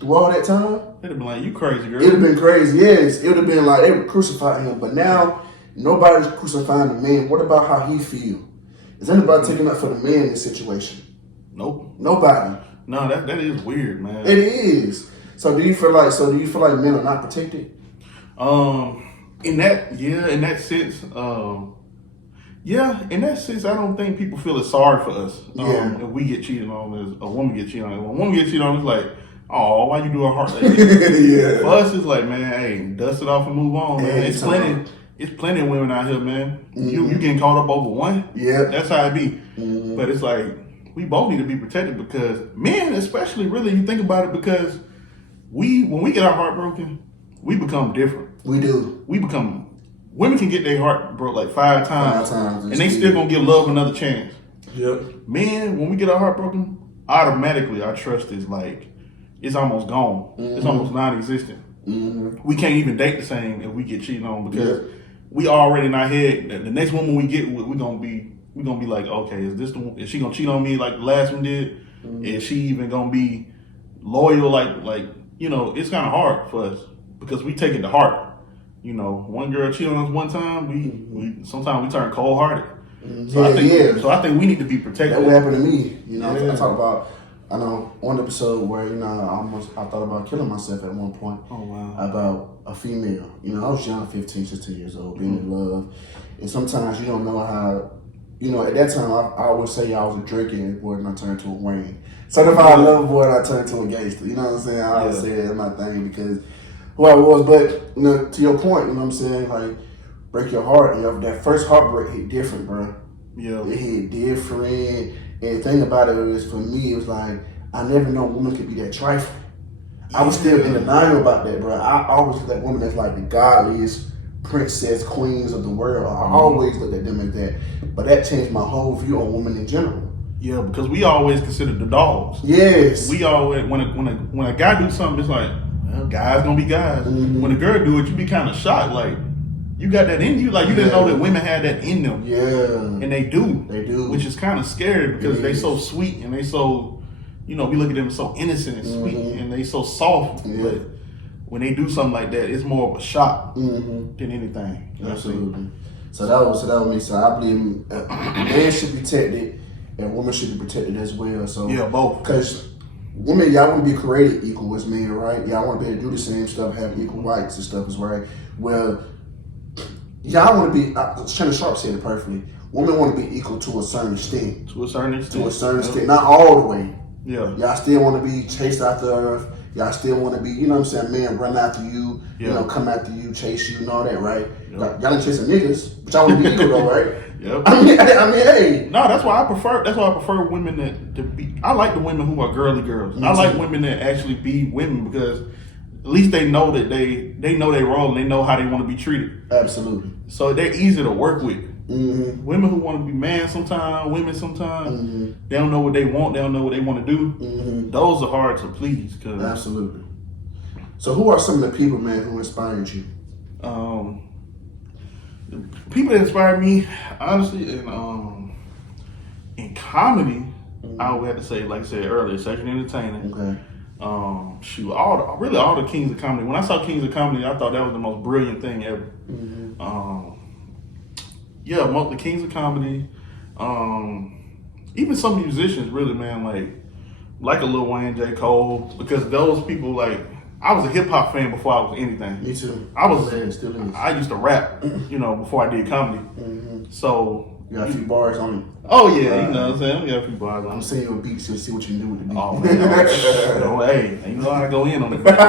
Through all that time, It'd have been like, you crazy, girl. it'd have been crazy. Yes, it would have been like they would crucify him. But now nobody's crucifying the man. What about how he feel? Is anybody taking up for the man in this situation? Nope. Nobody. No, that is weird, man. It is. So do you feel like men are not protected? In that sense, I don't think people feel as sorry for us. If we get cheated on, as a woman get cheated on. When a woman get cheated on, it's like, oh, why you do a heart like that? Yeah. For us, it's like, man, hey, dust it off and move on, man. It's plenty of women out here, man. You getting caught up over one. Yeah. That's how it be. But it's like, we both need to be protected, because men, especially, really, you think about it, because when we get our heart broken, we become different. We do. Women can get their heart broke like 5 times. And they still gonna give love another chance. Yep. Men, when we get our heart broken, automatically our trust is like, it's almost gone. It's almost non-existent. We can't even date the same if we get cheated on, because we already in our head, the next woman we get with, we're gonna be like, okay, is she gonna cheat on me like the last one did? Is she even gonna be loyal? Like it's kind of hard for us, because we take it to heart. One girl cheated on us one time, we sometimes we turn cold hearted. So I think we need to be protected. That would happen to me. I talk about. I know one episode where I thought about killing myself at one point. Oh wow! About a female. I was young, 15, 16 years old, being in love, and sometimes you don't know how. At that time, I always say I was a drinking boy, and I turned to a Wayne. Certified lover boy, and I turned to a gangster. You know what I'm saying? I always say that's my thing, because who I was. But to your point, you know what I'm saying? Like, break your heart. That first heartbreak hit different, bro. Yeah. It hit different. And the thing about it is, for me, it was like, I never know women could be that trifling. I was still in denial about that, bro. I always looked at women as like the godliest princess, queens of the world. I always looked at them as that. But that changed my whole view on women in general. Yeah, because we always considered the dogs. Yes. We always when a guy do something, it's like, well, guys gonna be guys. When a girl do it, you be kind of shocked, like you got that in you, like you didn't know that women had that in them. Yeah, and they do. They do, which is kind of scary because they so sweet and they so, we look at them so innocent and sweet and they so soft. Yeah. But when they do something like that, it's more of a shock than anything. Absolutely. So that was me. So I believe men should be protected and women should be protected as well. So yeah, both. Because women, y'all want to be created equal as men, right? Y'all want to be able to do the same stuff, have equal rights and stuff, is right. Well, y'all want to be. Shannon Sharp said it perfectly. Women want to be equal to a certain extent. To a certain extent. Not all the way. Yeah. Y'all still want to be chased after earth. Y'all still want to be, you know what I'm saying, men run after you, come after you, chase you and all that, right? Yep. Y'all ain't chasing niggas, but y'all want to be equal though, right? Yep. I mean, hey. No, that's why I prefer women to be. I like the women who are girly girls. I like women that actually be women because at least they know that they know their role and they know how they want to be treated. Absolutely. So they're easy to work with. Women who want to be man sometimes, women sometimes, they don't know what they want, they don't know what they want to do. Those are hard to please. Absolutely. So who are some of the people, man, who inspired you? People that inspired me, honestly, in comedy, I would have to say, like I said earlier, Section Entertaining. Okay. All the Kings of Comedy. When I saw Kings of Comedy, I thought that was the most brilliant thing ever. The Kings of Comedy. Even some musicians, really, man, like a Lil Wayne, J. Cole, because those people, like, I was a hip hop fan before I was anything. Me too. I was. Still is. I used to rap, before I did comedy. So. You got a few bars on it. Oh yeah, you know what I'm saying? We got a few bars on it. I'm saying your beats to see what you can do with the beat. Oh man, hey, you know how to go in on it. But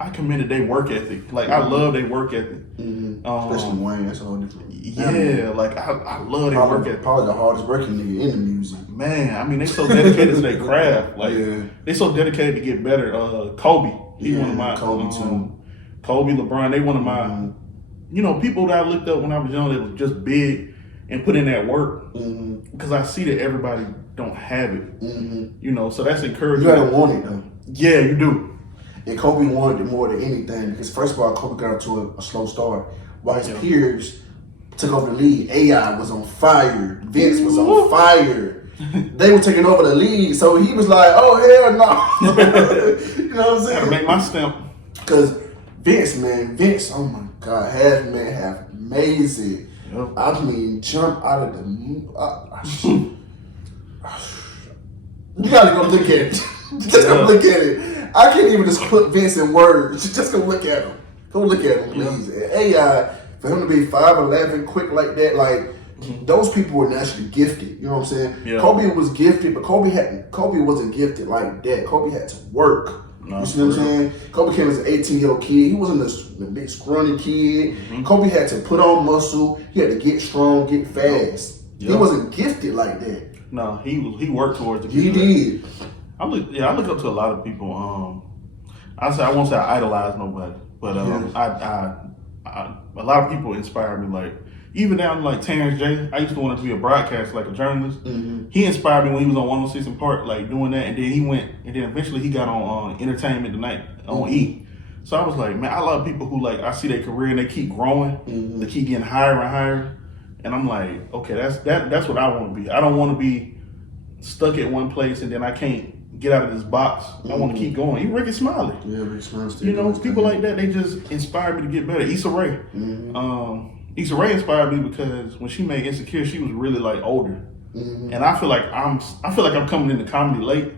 I commended their work ethic. Like I love their work ethic. Especially Wayne, that's a whole different. Yeah, like I love their work ethic. Probably the hardest working nigga in the music. Man, I mean they so dedicated to their craft. Like they so dedicated to get better. Kobe, he's one of my Kobe too. Kobe, LeBron, they one of my people that I looked up when I was young that was just big and put in that work. Because I see that everybody don't have it. So that's encouraging. You gotta want it though. Yeah, you do. And Kobe wanted it more than anything because first of all, Kobe got off to a slow start. While his peers took over the lead. AI was on fire. Vince was on fire. They were taking over the lead. So he was like, oh, hell no. You know what I'm saying? Gotta make my stamp. Because Vince, oh my God, half amazing. Yep. I mean, jump out of the... you gotta go look at it. Just go look at it. I can't even just put Vince in words. Just go look at him. Go look at him, please. And AI, for him to be 5'11", quick like that, like those people were naturally gifted. You know what I'm saying? Yeah. Kobe was gifted, but Kobe wasn't gifted like that. Kobe had to work. You see what I'm saying? Kobe came as an 18-year-old kid. He wasn't a big scrawny kid. Kobe had to put on muscle. He had to get strong, get fast. He wasn't gifted like that. No, he worked towards it. He did. I look up to a lot of people. I won't say I idolize nobody, but a lot of people inspire me. Like even down to like Terrence J. I used to want to be a broadcaster, like a journalist. He inspired me when he was on 106 in Park, like doing that, and then he went, and then eventually he got on Entertainment Tonight on E. So I was like, man, I love people who like I see their career and they keep growing, they keep getting higher and higher, and I'm like, okay, that's what I want to be. I don't want to be stuck at one place and then I can't get out of this box. I want to keep going. Even Ricky Smiley. Yeah, Ricky Smiley. People like that, they just inspired me to get better. Issa Rae. Issa Rae inspired me because when she made Insecure, she was really like older. And I feel like I'm coming into comedy late.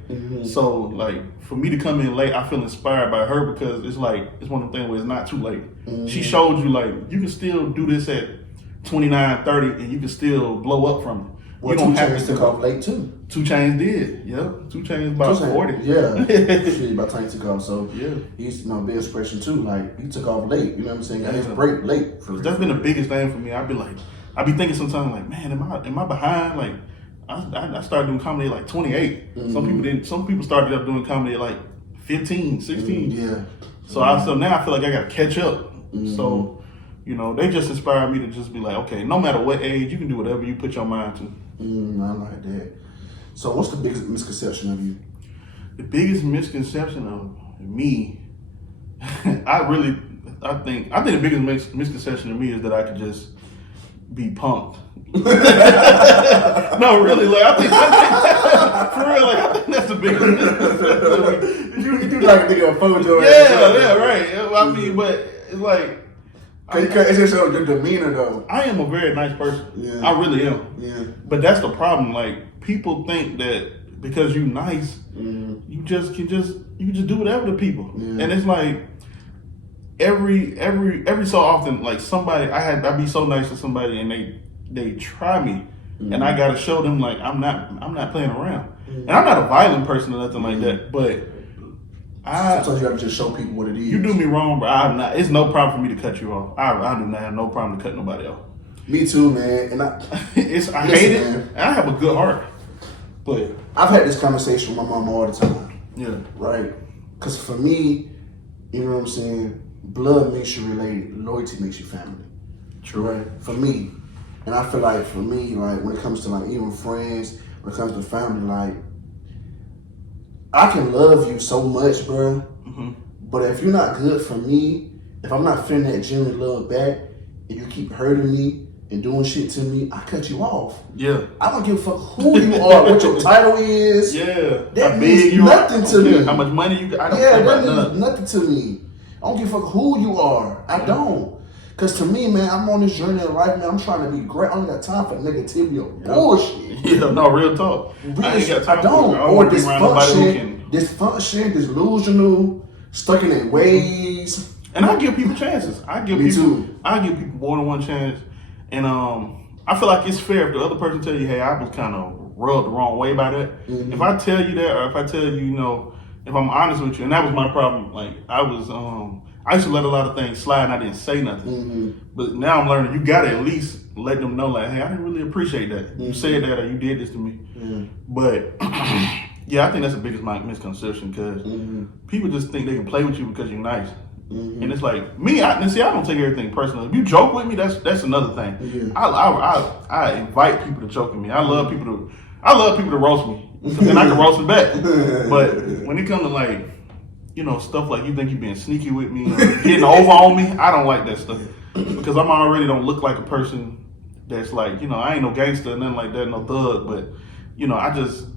So like for me to come in late, I feel inspired by her because it's one of the things where it's not too late. She showed you like you can still do this at 29, 30 and you can still blow up from it. you don't have to took off late too. 2 Chainz did. Yep. 2 Chainz about 40. Yeah. Shit, by the time he took off. So yeah. He's big expression too. Like he took off late. You know what I'm saying? Got his break late. That's been the biggest thing for me. I be thinking sometimes like, man, am I behind? Like I started doing comedy at like 28. Mm-hmm. Some people didn't. Some people started up doing comedy at like 15, 16. Yeah. So now I feel like I gotta catch up. Mm-hmm. So, they just inspired me to just be like, okay, no matter what age, you can do whatever you put your mind to. I like that. So what's the biggest misconception of you? The biggest misconception of me, I think the biggest misconception of me is that I could just be punked. No, really, like I think for real, like I think that's the biggest misconception. You do like to think of a photo. Yeah, right. I mean, but it's like. It's just your demeanor, though. I am a very nice person. Yeah. I really am. Yeah. But that's the problem. Like people think that because you nice, you can just do whatever to people. Yeah. And it's like every so often, like somebody I be so nice to somebody and they try me, and I gotta show them like I'm not playing around. And I'm not a violent person or nothing like that, but. Sometimes you have to just show people what it is. You do me wrong, but it's no problem for me to cut you off. I do not have no problem to cut nobody off. Me too, man. And I hate it. Man. And I have a good heart. But I've had this conversation with my mom all the time. Yeah. Right? Because for me, you know what I'm saying, blood makes you related. Loyalty makes you family. True. Right? For me. And I feel like for me, like when it comes to like even friends, when it comes to family, like I can love you so much, bro. Mm-hmm. But if you're not good for me, if I'm not feeling that genuine love back, and you keep hurting me and doing shit to me, I cut you off. Yeah. I don't give a fuck who you are, what your title is. Yeah. That means nothing to me. How much money you got? That means nothing to me. I don't give a fuck who you are. I don't. Because to me, man, I'm on this journey of life, man. I'm trying to be great. I don't got time for negativity or bullshit. Yeah, no, real talk. I ain't got time I don't. Or dysfunction, delusional, stuck in their ways. And I give people chances. I give people more than one chance. And I feel like it's fair if the other person tell you, hey, I was kind of rubbed the wrong way by that. Mm-hmm. If I tell you that, or if I tell you, if I'm honest with you, and that was my problem. Like I used to let a lot of things slide and I didn't say nothing. Mm-hmm. But now I'm learning you gotta at least let them know, like, hey, I didn't really appreciate that. Mm-hmm. You said that or you did this to me. Mm-hmm. But yeah, I think that's the biggest misconception because people just think they can play with you because you're nice. Mm-hmm. And it's like me, I don't take everything personally. If you joke with me, that's another thing. Mm-hmm. I invite people to joke with me. I love people to roast me. And I can roast them back. But when it comes to like, stuff like you think you're being sneaky with me or getting over on me, I don't like that stuff. Because I'm already don't look like a person that's like, I ain't no gangster or nothing like that, no thug, but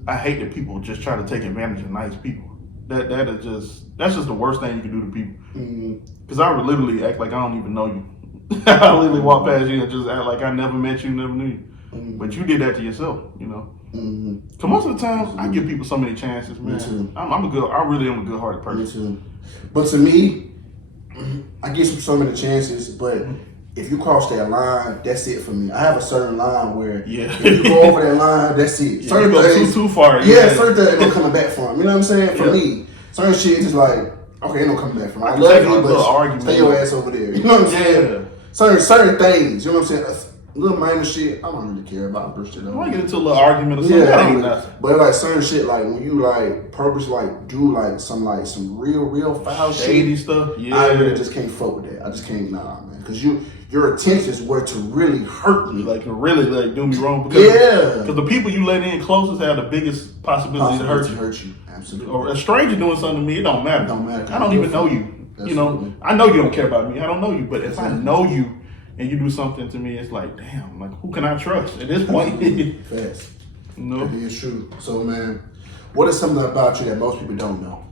I hate that people just try to take advantage of nice people. That's just the worst thing you can do to people. Because I would literally act like I don't even know you. I literally walk past you and just act like I never met you, never knew you. But you did that to yourself, So most of the time, I give people so many chances, man. Me too. I really am a good-hearted person. Me too. But to me, I give you so many chances, but if you cross that line, that's it for me. I have a certain line where if you go over that line, that's it. Yeah, certain things too far. Yeah, certain things ain't no coming back from. You know what I'm saying? For me, certain shit is like, okay, ain't no coming back from. I love you, but stay your ass over there. You know what I'm saying? Certain things. You know what I'm saying? Little minor shit, I don't really care about. Brush it up. I might get into a little argument or something. Yeah, but like certain shit, like when you like purpose, like do like some real foul shady shit, stuff. Yeah, I really just can't fuck with that. I just can't, man. Because your intentions were to really hurt me, like to really like do me wrong. Because the people you let in closest have the biggest possibility to hurt you. Absolutely. Or a stranger doing something to me, it don't matter. I don't even know you. Absolutely. I know you don't care about me. I don't know you, but if I know you. And you do something to me, it's like, damn, like who can I trust at this point? Fast. That is true. So, man, what is something about you that most people don't know?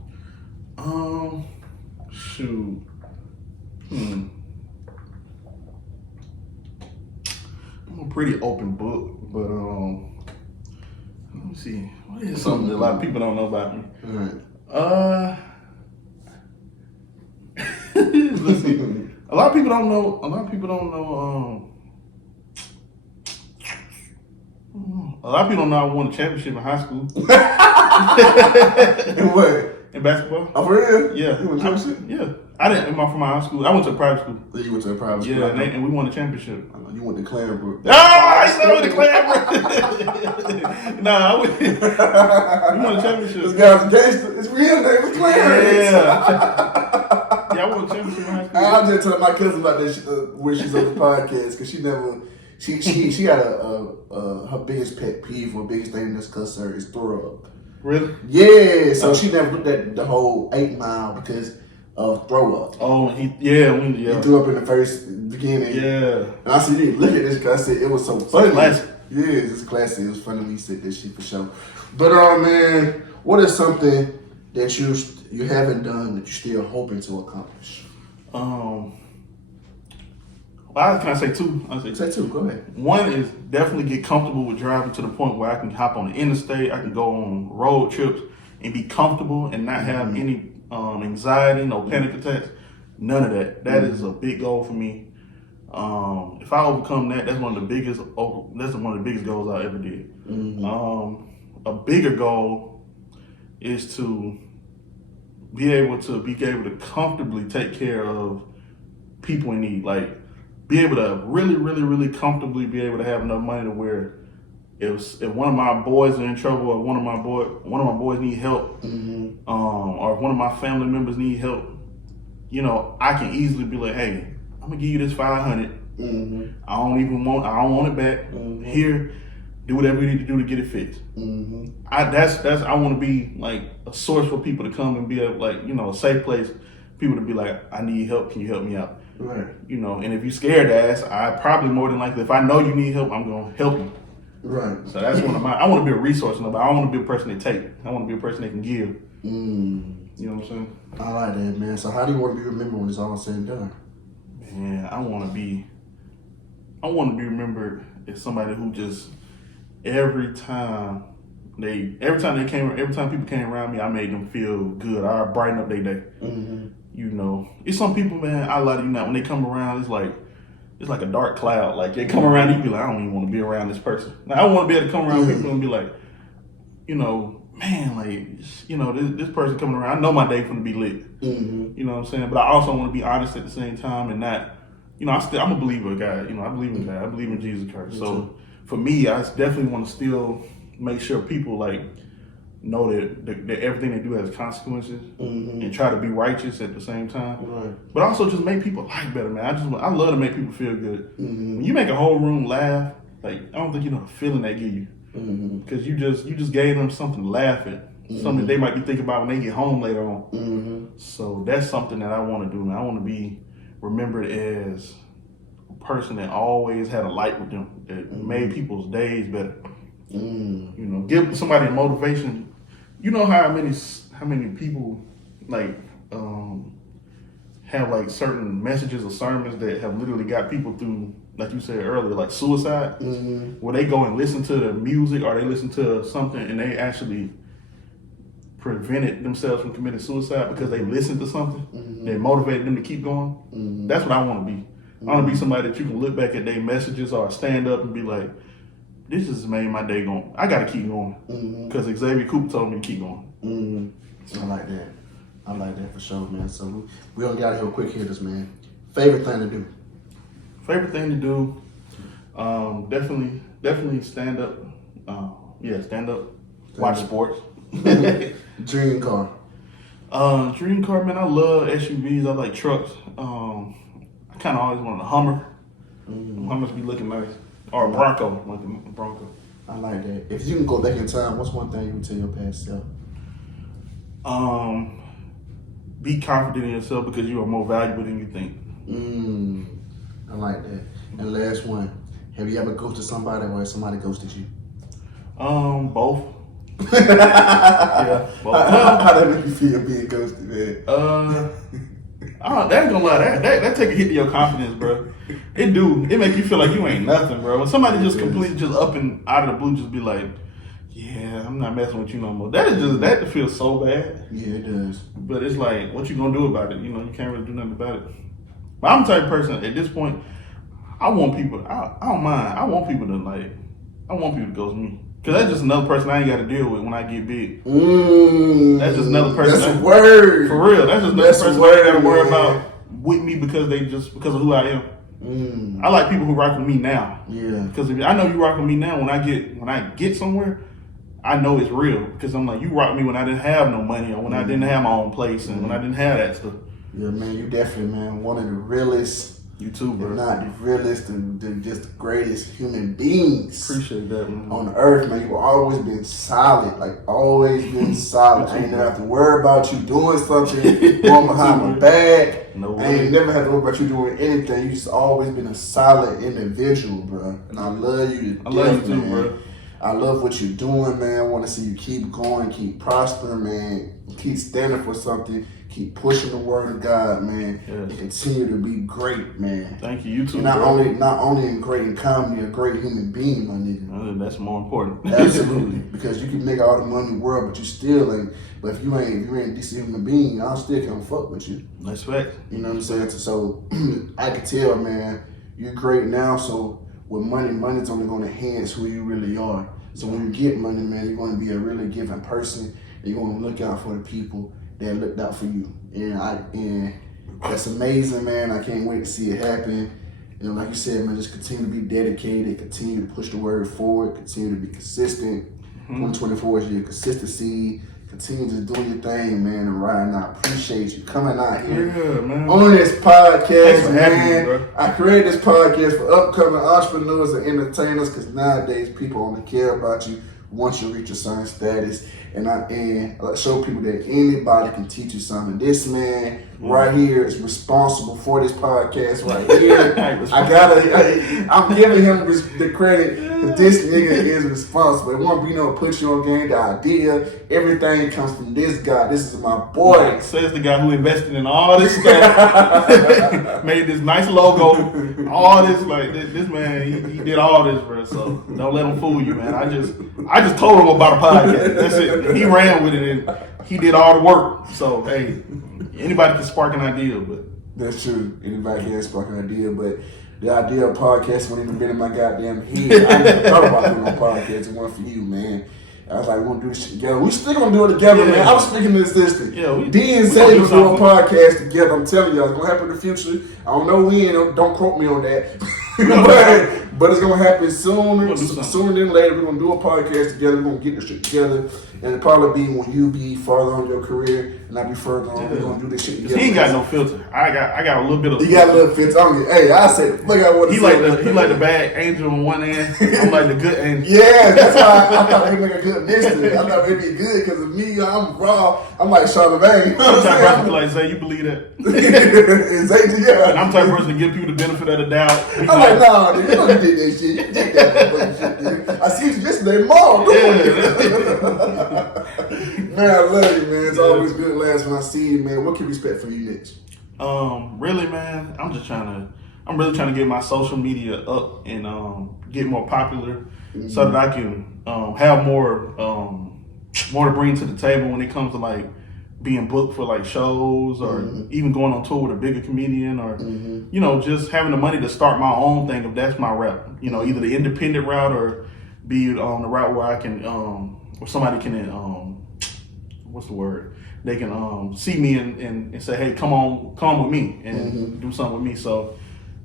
Shoot. I'm a pretty open book, but let me see. What is something that a lot of people don't know about me? All right. Let's see. A lot of people don't know. A lot of people don't know I won a championship in high school. In what? In basketball. Oh, for real? Yeah. You won a championship? Yeah. I didn't from my high school. I went to a private school. You went to a private school. Yeah, and we won a championship. You went to Clanbrook. Ah, I still went to Clanbrook. Nah, we won a championship. This guy's a gangster. His real name was Clarence. Yeah, I won a championship in high school. I was just telling my cousin about that when she's on the podcast because she never. She had her biggest pet peeve or biggest thing that's cuss her is throw up. Really? Yeah, so she never looked at the whole 8 Mile because of throw up. Oh, he threw up in the first beginning. Yeah. And I said, look at this because I said it was so funny. Classic. Yeah, it's classic. It was funny when he said this shit for sure. But man, what is something that you haven't done that you're still hoping to accomplish? Well, can I say two? Say two. Go ahead. One is definitely get comfortable with driving to the point where I can hop on the interstate, I can go on road trips and be comfortable and not have any anxiety, no panic attacks, none of that. That is a big goal for me. If I overcome that, that's one of the biggest goals I ever did. A bigger goal is to be able to comfortably take care of people in need, like be able to really, really, really comfortably be able to have enough money to where if one of my boys are in trouble or one of my boys need help, or if one of my family members need help, I can easily be like, hey, I'm gonna give you this $500. I don't want it back. Here, do whatever you need to do to get it fixed. I want to be like a source for people to come and be a safe place. People to be like, I need help. Can you help me out? Right. And if you're scared to ask, I probably more than likely, if I know you need help, I'm gonna help you. Right. So that's one of my. I want to be a resource, but I don't want to be a person that take. I want to be a person that can give. You know what I'm saying? I like that, man. So how do you want to be remembered when it's all said and done? Man, I want to be remembered as somebody who just every time people came around me, I made them feel good. I brighten up their day. It's some people, man. I let you know when they come around, it's like a dark cloud. Like they come around, you be like, I don't even want to be around this person. Now, I want to be able to come around people and be like, man, like, this person coming around, I know my day gonna be lit. You know what I'm saying? But I also want to be honest at the same time and not, I'm a believer of God. I believe in God. I believe in Jesus Christ. So for me, I definitely want to still make sure people like know that everything they do has consequences and try to be righteous at the same time. Right. But also just make people like better, man. I love to make people feel good. When you make a whole room laugh, like I don't think you know the feeling that give you. Because you just gave them something to laugh at. Something that they might be thinking about when they get home later on. So that's something that I want to do, man. I want to be remembered as a person that always had a light with them, that made people's days better. Give somebody a motivation. You know how many people like have like certain messages or sermons that have literally got people through, like you said earlier, like suicide, where they go and listen to the music or they listen to something and they actually prevented themselves from committing suicide because they listened to something that motivated them to keep going. That's what I want to be. I want to be somebody that you can look back at their messages or stand up and be like, this has made my day going. I got to keep going because Xavier Cooper told me to keep going. I like that. I like that for sure, man. So we only got to have a quick hitters, man. Favorite thing to do? Favorite thing to do? Definitely stand up. Stand up. Watch sports. Dream car? Dream car, man. I love SUVs. I like trucks. I kind of always wanted a Hummer. Hummers be looking nice. Or a Bronco, like a Bronco. I like that. If you can go back in time, what's one thing you would tell your past self? Be confident in yourself because you are more valuable than you think. I like that. And last one, have you ever ghosted somebody or has somebody ghosted you? Both. Both. How that make you feel being ghosted, man? That ain't gonna lie, that take a hit to your confidence, bro. It do. It make you feel like you ain't nothing, bro. When somebody just completely just up and out of the blue just be like, yeah, I'm not messing with you no more. That feels so bad. Yeah, it does. But it's like, what you gonna do about it? You can't really do nothing about it. But I'm the type of person at this point, I want people, I don't mind. I want people to ghost me. Cause that's just another person I ain't got to deal with when I get big. That's just another person. That's a word. For real, that's just another person I ain't got to worry about with me because of who I am. I like people who rock with me now. Yeah. Because if I know you rock with me now, when I get somewhere, I know it's real. Because I'm like, you rock me when I didn't have no money or when I didn't have my own place and when I didn't have that stuff. Yeah, man, you definitely, man, one of the realest. You too, bro. If not the realest and just the greatest human beings. Appreciate that, man. On earth, man. You've always been solid. Like, always been solid. I ain't never have to worry about you doing something, going behind my back. No I ain't never had to worry about you doing anything. You just always been a solid individual, bro. And I love you to death, I love you too, man. bro. I love what you're doing, man. I want to see you keep going, keep prospering, man. Keep standing for something. Keep pushing the word of God, man. Yes. And continue to be great, man. Thank you. You too, Not bro. only in great in comedy, a great human being, my nigga. That's more important. Absolutely. Because you can make all the money in the world, but you still ain't. But if you ain't a decent human being, I'll still come fuck with you. That's fact. You know what I'm saying? So I can tell, man, you're great now. So with money's only going to enhance who you really are. So when you get money, man, you're going to be a really giving person. And you're going to look out for the people that looked out for you. And that's amazing, man. I can't wait to see it happen. You know, like you said, man, just continue to be dedicated, continue to push the word forward, continue to be consistent. 2024 is your consistency. Continue just doing your thing, man, and riding out. Appreciate you coming out here man. on this podcast, for man. having me, bro. I created this podcast for upcoming entrepreneurs and entertainers because nowadays people only care about you once you reach a certain status. And I show people that anybody can teach you something. This man right here is responsible for this podcast right here. I'm giving him the credit because this nigga is responsible. It won't be no put you on game. The idea, everything comes from this guy. This is my boy. Says the guy who invested in all this stuff, made this nice logo, all this this man, he did all this, bro. So don't let him fool you, man. I just told him about a podcast. That's it. He ran with it and he did all the work. So hey, anybody can spark an idea, but that's true. Anybody can spark an idea, but the idea of podcast won't even been in my goddamn head. I never thought about doing a podcast. It wasn't for you, man. I was like, we're gonna do this shit together. We still gonna do it together, man. I was speaking to the assistant. Yeah, D and Zay was doing a podcast together. I'm telling you, it's gonna happen in the future. I don't know when. Don't quote me on that. but it's gonna happen sooner than later. We're gonna do a podcast together. We're gonna get this shit together, and it'll probably be when you be farther on your career and I be further on. We're gonna do this shit together. He ain't got no filter. I got a little bit of. He got a little filter. Hey, I said, look at what he like the bad angel on one end. I'm like the good angel. Yeah, that's why I thought he'd make a good mystery. I thought it'd be good because of me. I'm raw. I'm like Charlemagne. You know what I'm person like Zay, you believe that? Zay, yeah. And I'm the type of person to give people the benefit of the doubt. I'm like, nah, dude, you know you did that shit. You did that motherfucking shit, dude. I see you yesterday, Mom. Man, I love you, man. It's always good laughs when I see you, man. What can we expect from you next? Really, man, I'm really trying to get my social media up and get more popular so that I can have more to bring to the table when it comes to like being booked for like shows or even going on tour with a bigger comedian or you know, just having the money to start my own thing if that's my route. You know, either the independent route or be on the route where I can or somebody can what's the word? They can see me and say, hey, come with me and do something with me. So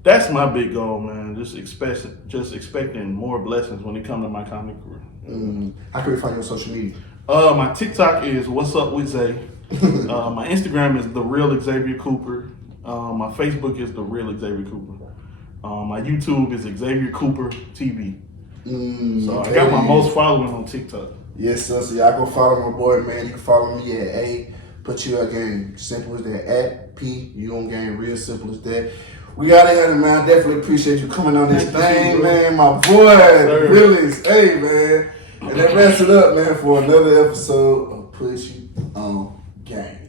that's my big goal, man. Just expecting more blessings when it comes to my comedy career. How can we find you on social media? My TikTok is What's Up with Zay. My Instagram is The Real Xavier Cooper. My Facebook is The Real Xavier Cooper. My YouTube is Xavier Cooper TV. So I got my most following on TikTok. Yes, sir. So y'all go follow my boy, man. You can follow me at A. Put you again. Simple as that. At P. You on game. Real simple as that. We got it here, man. I definitely appreciate you coming on this thing, man. My boy, really. Hey, man. And that wraps it up, man, for another episode of Push You On Game.